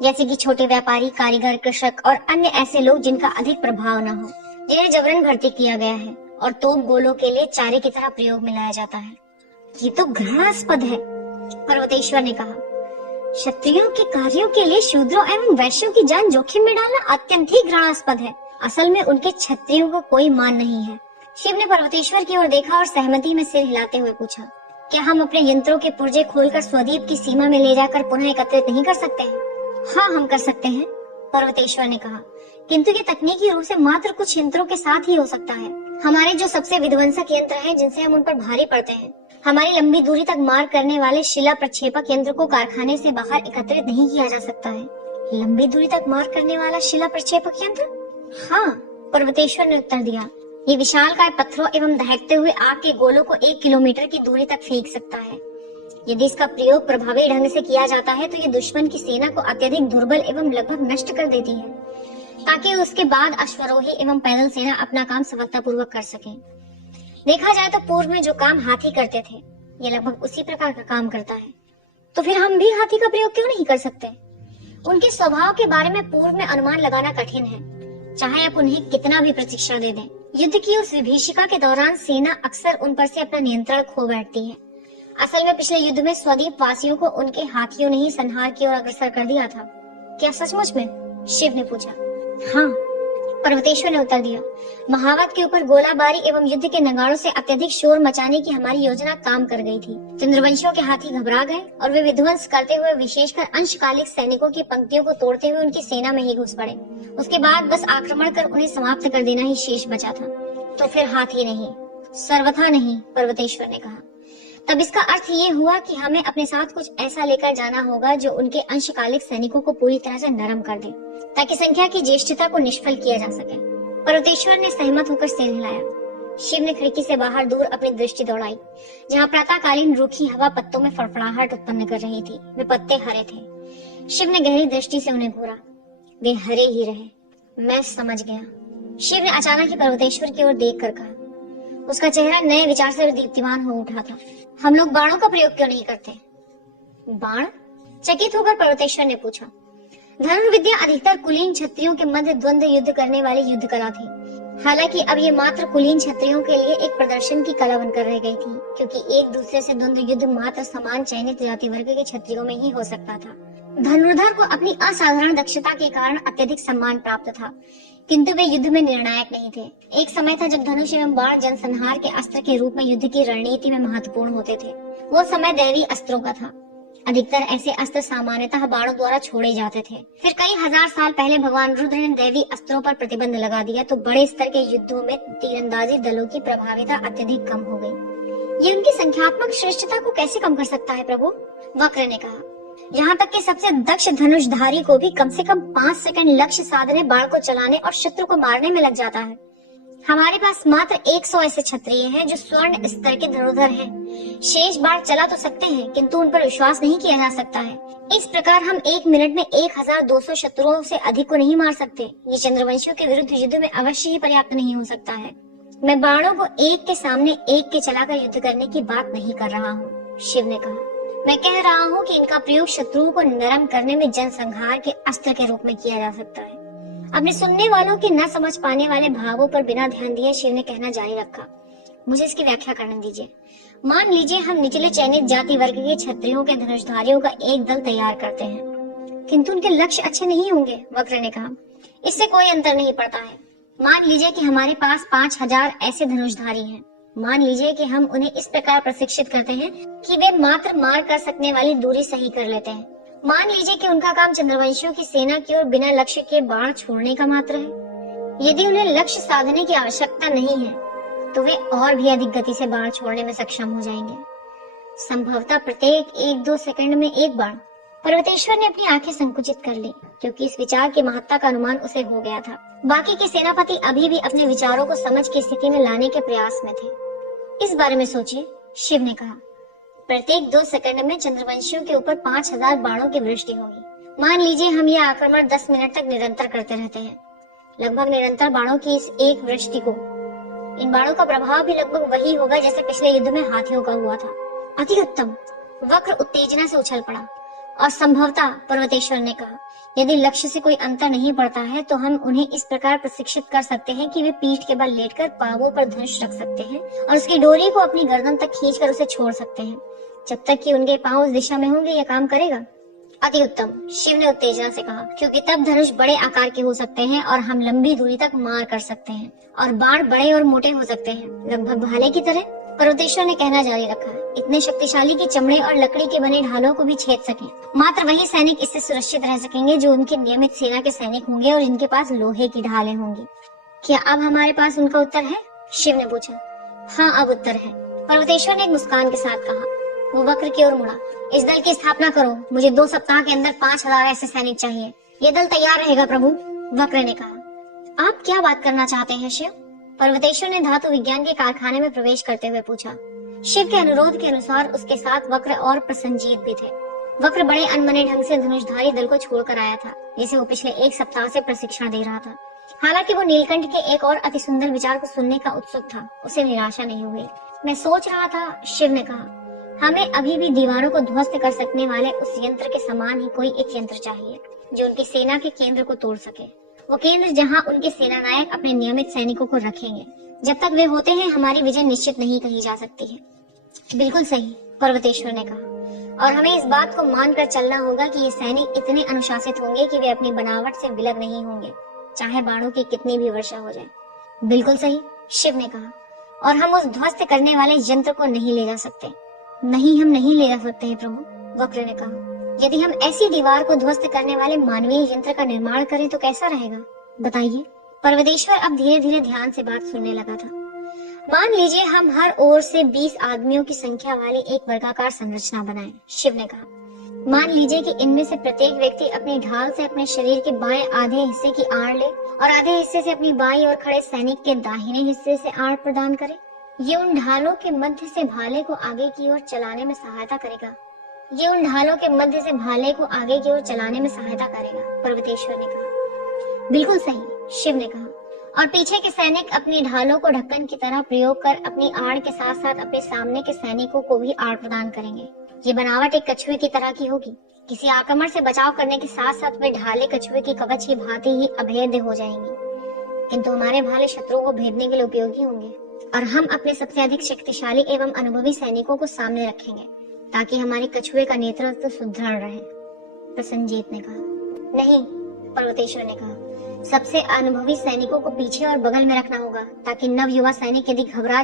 जैसे कि छोटे व्यापारी, कारीगर, कृषक और अन्य ऐसे लोग जिनका अधिक प्रभाव न हो, जिन्हें जबरन भर्ती किया गया है और तोप गोलों के लिए चारे की तरह प्रयोग में लाया जाता है। ये तो घृणास्पद है, पर्वतेश्वर ने कहा। क्षत्रियों के कार्यों के लिए शूद्रों एवं वैश्यों की जान जोखिम में डालना अत्यंत ही घृणास्पद है। असल में उनके क्षत्रियों का कोई मान नहीं है। शिव ने पर्वतेश्वर की ओर देखा और सहमति में सिर हिलाते हुए पूछा, क्या हम अपने यंत्रों के पुर्जे खोलकर स्वद्वीप की सीमा में ले जाकर पुनः एकत्रित नहीं कर सकते हैं? हाँ, हम कर सकते हैं, पर्वतेश्वर ने कहा, किंतु ये तकनीकी रूप से मात्र कुछ यंत्रों के साथ ही हो सकता है। हमारे जो सबसे विध्वंसक यंत्र हैं, जिनसे हम उन पर भारी पड़ते हैं, हमारी लंबी दूरी तक मार करने वाले शिला प्रक्षेपक यंत्र को कारखाने से बाहर एकत्रित नहीं किया जा सकता है। लंबी दूरी तक मार करने वाला शिला प्रक्षेपक यंत्र? हाँ, पर्वतेश्वर ने उत्तर दिया। ये विशालकाय पत्थरों एवं दहकते हुए आग के गोलों को 1 किलोमीटर की दूरी तक फेंक सकता है। यदि इसका प्रयोग प्रभावी ढंग से किया जाता है तो ये दुश्मन की सेना को अत्यधिक दुर्बल एवं लगभग नष्ट कर देती है, ताकि उसके बाद अश्वरोही एवं पैदल सेना अपना काम सफलतापूर्वक कर सके। देखा जाए तो पूर्व में जो काम हाथी करते थे, ये लगभग उसी प्रकार का काम करता है। तो फिर हम भी हाथी का प्रयोग क्यों नहीं कर सकते? उनके स्वभाव के बारे में पूर्व में अनुमान लगाना कठिन है, चाहे आप उन्हें कितना भी प्रशिक्षण दे दें। युद्ध की उस विभीषिका के दौरान सेना अक्सर उन पर से अपना नियंत्रण खो बैठती है। असल में पिछले युद्ध में स्वद्वीप वासियों को उनके हाथियों ने ही संहार की ओर अग्रसर कर दिया था। क्या सचमुच में? शिव ने पूछा। हाँ, पर्वतेश्वर ने उत्तर दिया। महावत के ऊपर गोलाबारी एवं युद्ध के नगाड़ों से अत्यधिक शोर मचाने की हमारी योजना काम कर गई थी। चंद्रवंशियों के हाथी घबरा गए और वे विध्वंस करते हुए विशेषकर अंशकालिक सैनिकों की पंक्तियों को तोड़ते हुए उनकी सेना में ही घुस पड़े। उसके बाद बस आक्रमण कर उन्हें समाप्त कर देना ही शेष बचा था। तो फिर हाथी नहीं, सर्वथा नहीं, पर्वतेश्वर ने कहा। तब इसका अर्थ ये हुआ कि हमें अपने साथ कुछ ऐसा लेकर जाना होगा जो उनके अंशकालिक सैनिकों को पूरी तरह से नरम कर दे, ताकि संख्या की ज्येष्ठता को निष्फल किया जा सके। पर्वतेश्वर ने सहमत होकर सिर हिलाया। शिव ने खिड़की से बाहर दूर अपनी दृष्टि दौड़ाई, जहाँ प्रातःकालीन रूखी हवा पत्तों में फड़फड़ाहट उत्पन्न कर रही थी। वे पत्ते हरे थे। शिव ने गहरी दृष्टि से उन्हें घूरा। वे हरे ही रहे, मैं समझ गया। शिव ने अचानक ही पर्वतेश्वर की ओर देख कर कहा। उसका चेहरा नए विचार से दीप्तिमान हो उठा था। हम लोग बाणों का प्रयोग क्यों नहीं करते? बाण? चकित होकर पर्वतेश्वर ने पूछा। धनुर्विद्या अधिकतर कुलीन क्षत्रियों के मध्य द्वंद्व युद्ध करने वाली युद्ध कला थी। हालांकि अब ये मात्र कुलीन क्षत्रियों के लिए एक प्रदर्शन की कला बनकर रह गई थी, क्योंकि एक दूसरे से द्वंद्व युद्ध मात्र समान चयनित जाति वर्ग के क्षत्रियों में ही हो सकता था। धनुर्धर को अपनी असाधारण दक्षता के कारण अत्यधिक सम्मान प्राप्त था, किंतु वे युद्ध में निर्णायक नहीं थे। एक समय था जब धनुष एवं बाण जनसंहार के अस्त्र के रूप में युद्ध की रणनीति में महत्वपूर्ण होते थे। वो समय दैवी अस्त्रों का था। अधिकतर ऐसे अस्त्र सामान्यतः बाणों द्वारा छोड़े जाते थे। फिर कई हजार साल पहले भगवान रुद्र ने दैवी अस्त्रों पर प्रतिबंध लगा दिया तो बड़े स्तर के युद्धों में तीरंदाजी दलों की प्रभाविता अत्यधिक कम हो गई। ये उनकी संख्यात्मक श्रेष्ठता को कैसे कम कर सकता है प्रभु? वक्र ने कहा। यहाँ तक कि सबसे दक्ष धनुषधारी को भी कम से कम 5 सेकंड लक्ष्य साधने, बाण को चलाने और शत्रु को मारने में लग जाता है। हमारे पास मात्र 100 ऐसे क्षत्रिय हैं जो स्वर्ण स्तर के धनुर्धर हैं। शेष बाण चला तो सकते हैं, किंतु उन पर विश्वास नहीं किया जा सकता है। इस प्रकार हम 1 मिनट में 1200 शत्रुओं से अधिक को नहीं मार सकते। ये चंद्रवंशियों के विरुद्ध युद्ध में अवश्य ही पर्याप्त नहीं हो सकता है। मैं बाणों को एक के सामने एक के चलाकर युद्ध करने की बात नहीं कर रहा हूँ, शिव ने कहा। मैं कह रहा हूँ कि इनका प्रयोग शत्रुओं को नरम करने में जनसंहार के अस्त्र के रूप में किया जा सकता है। अपने सुनने वालों के न समझ पाने वाले भावों पर बिना ध्यान दिए शिव ने कहना जारी रखा। मुझे इसकी व्याख्या करने दीजिए। मान लीजिए हम निचले चयनित जाति वर्ग के क्षत्रियों के धनुषधारियों का एक दल तैयार करते हैं, किंतु उनके लक्ष्य अच्छे नहीं होंगे, वक्र ने कहा। इससे कोई अंतर नहीं पड़ता है। मान लीजिए कि हमारे पास 5000 ऐसे धनुषधारी हैं। मान लीजिए कि हम उन्हें इस प्रकार प्रशिक्षित करते हैं कि वे मात्र मार कर सकने वाली दूरी सही कर लेते हैं। मान लीजिए कि उनका काम चंद्रवंशियों की सेना की ओर बिना लक्ष्य के बाण छोड़ने का मात्र है। यदि उन्हें लक्ष्य साधने की आवश्यकता नहीं है तो वे और भी अधिक गति से बाण छोड़ने में सक्षम हो जाएंगे, संभवतः प्रत्येक 1-2 सेकंड में एक बाण। पर्वतेश्वर ने अपनी आंखें संकुचित कर ली, क्योंकि इस विचार की महत्ता का अनुमान उसे हो गया था। बाकी के सेनापति अभी भी अपने विचारों को समझ की स्थिति में लाने के प्रयास में थे। इस बारे में सोचिए, शिव ने कहा। प्रत्येक 2 सेकंड में चंद्रवंशियों के ऊपर 5000 बाणों की वृष्टि होगी। मान लीजिए हम यह आक्रमण 10 मिनट तक निरंतर करते रहते हैं। लगभग निरंतर बाणों की इस एक वृष्टि को, इन बाणों का प्रभाव भी लगभग वही होगा जैसे पिछले युद्ध में हाथियों का हुआ था। अति उत्तम, वक्र उत्तेजना से उछल पड़ा। और संभवतः, पर्वतेश्वर ने कहा, यदि लक्ष्य से कोई अंतर नहीं पड़ता है तो हम उन्हें इस प्रकार प्रशिक्षित कर सकते हैं कि वे पीठ के बल लेटकर पांवों पर धनुष रख सकते हैं और उसकी डोरी को अपनी गर्दन तक खींचकर उसे छोड़ सकते हैं। जब तक कि उनके पांव उस दिशा में होंगे यह काम करेगा। अति उत्तम, शिव ने उत्तेजना से कहा, क्योंकि तब धनुष बड़े आकार के हो सकते हैं और हम लंबी दूरी तक मार कर सकते हैं और बाण बड़े और मोटे हो सकते हैं, लगभग भाले की तरह। पर्वतेश्वर ने कहना जारी रखा, इतने शक्तिशाली कि चमड़े और लकड़ी के बने ढालों को भी छेद सके। मात्र वही सैनिक इससे सुरक्षित रह सकेंगे जो उनके नियमित सेना के सैनिक होंगे और जिनके पास लोहे की ढालें होंगी। क्या अब हमारे पास उनका उत्तर है? शिव ने पूछा। हाँ, अब उत्तर है, पर्वतेश्वर ने एक मुस्कान के साथ कहा। वो वक्र की ओर मुड़ा। इस दल की स्थापना करो। मुझे 2 सप्ताह के अंदर 5000 ऐसे सैनिक चाहिए। ये दल तैयार रहेगा प्रभु, वक्र ने कहा। आप क्या बात करना चाहते हैं शिव? पर्वतेश्वर ने धातु विज्ञान के कारखाने में प्रवेश करते हुए पूछा। शिव के अनुरोध के अनुसार उसके साथ वक्र और प्रसन्नजीत भी थे। वक्र बड़े अनमने ढंग से धनुषधारी दल को छोड़कर आया था, जिसे वो पिछले 1 सप्ताह से प्रशिक्षण दे रहा था। हालांकि वो नीलकंठ के एक और अति सुंदर विचार को सुनने का उत्सुक था, उसे निराशा नहीं हुई। मैं सोच रहा था, शिव ने कहा, हमें अभी भी दीवारों को ध्वस्त कर सकने वाले उस यंत्र के समान ही कोई एक यंत्र चाहिए जो उनकी सेना के केंद्र को तोड़ सके। वो केंद्र जहां उनके सेनानायक अपने नियमित सैनिकों को रखेंगे। जब तक वे होते हैं हमारी विजय निश्चित नहीं कही जा सकती है। बिल्कुल सही, पर्वतेश्वर ने कहा। और हमें इस बात को मानकर चलना होगा कि ये सैनिक इतने अनुशासित होंगे कि वे अपनी बनावट से विलग नहीं होंगे, चाहे बाणों की कितनी भी वर्षा हो जाए। बिल्कुल सही, शिव ने कहा। और हम उस ध्वस्त करने वाले यंत्र को नहीं ले जा सकते। नहीं, हम नहीं ले जा सकते हैं प्रभु, वक्र ने कहा। यदि हम ऐसी दीवार को ध्वस्त करने वाले मानवीय यंत्र का निर्माण करें तो कैसा रहेगा, बताइए। पर्वतेश्वर अब धीरे धीरे ध्यान से बात सुनने लगा था। मान लीजिए हम हर ओर से 20 आदमियों की संख्या वाली एक वर्गाकार संरचना बनाएं, शिव ने कहा। मान लीजिए कि इनमें से प्रत्येक व्यक्ति अपनी ढाल से अपने शरीर के बाएं आधे हिस्से की आड़ ले और आधे हिस्से से अपनी बाईं ओर खड़े सैनिक के दाहिने हिस्से से आड़ प्रदान करे। ये उन ढालों के मध्य से भाले को आगे की ओर चलाने में सहायता करेगा। पर्वतेश्वर ने कहा। बिल्कुल सही, शिव ने कहा। और पीछे के सैनिक अपनी ढालों को ढक्कन की तरह प्रयोग कर अपनी आड़ के साथ साथ अपने सामने के सैनिकों को भी आड़ प्रदान करेंगे। ये बनावट एक कछुए की तरह की होगी। किसी आक्रमण से बचाव करने के साथ साथ वे ढाले कछुए की कवच की भांति ही अभेद्य हो जाएंगी। किंतु हमारे भाले शत्रुओं को भेदने के लिए उपयोगी होंगे और हम अपने सबसे अधिक शक्तिशाली एवं अनुभवी सैनिकों को सामने रखेंगे ताकि हमारी कछुए का नेतृत्व सुदृढ़ रहे। प्रसन्नजीत ने कहा। नहीं, पर्वतेश्वर ने कहा, सबसे अनुभवी सैनिकों को पीछे और बगल में रखना होगा ताकि नवयुवा सैनिक यदि घबरा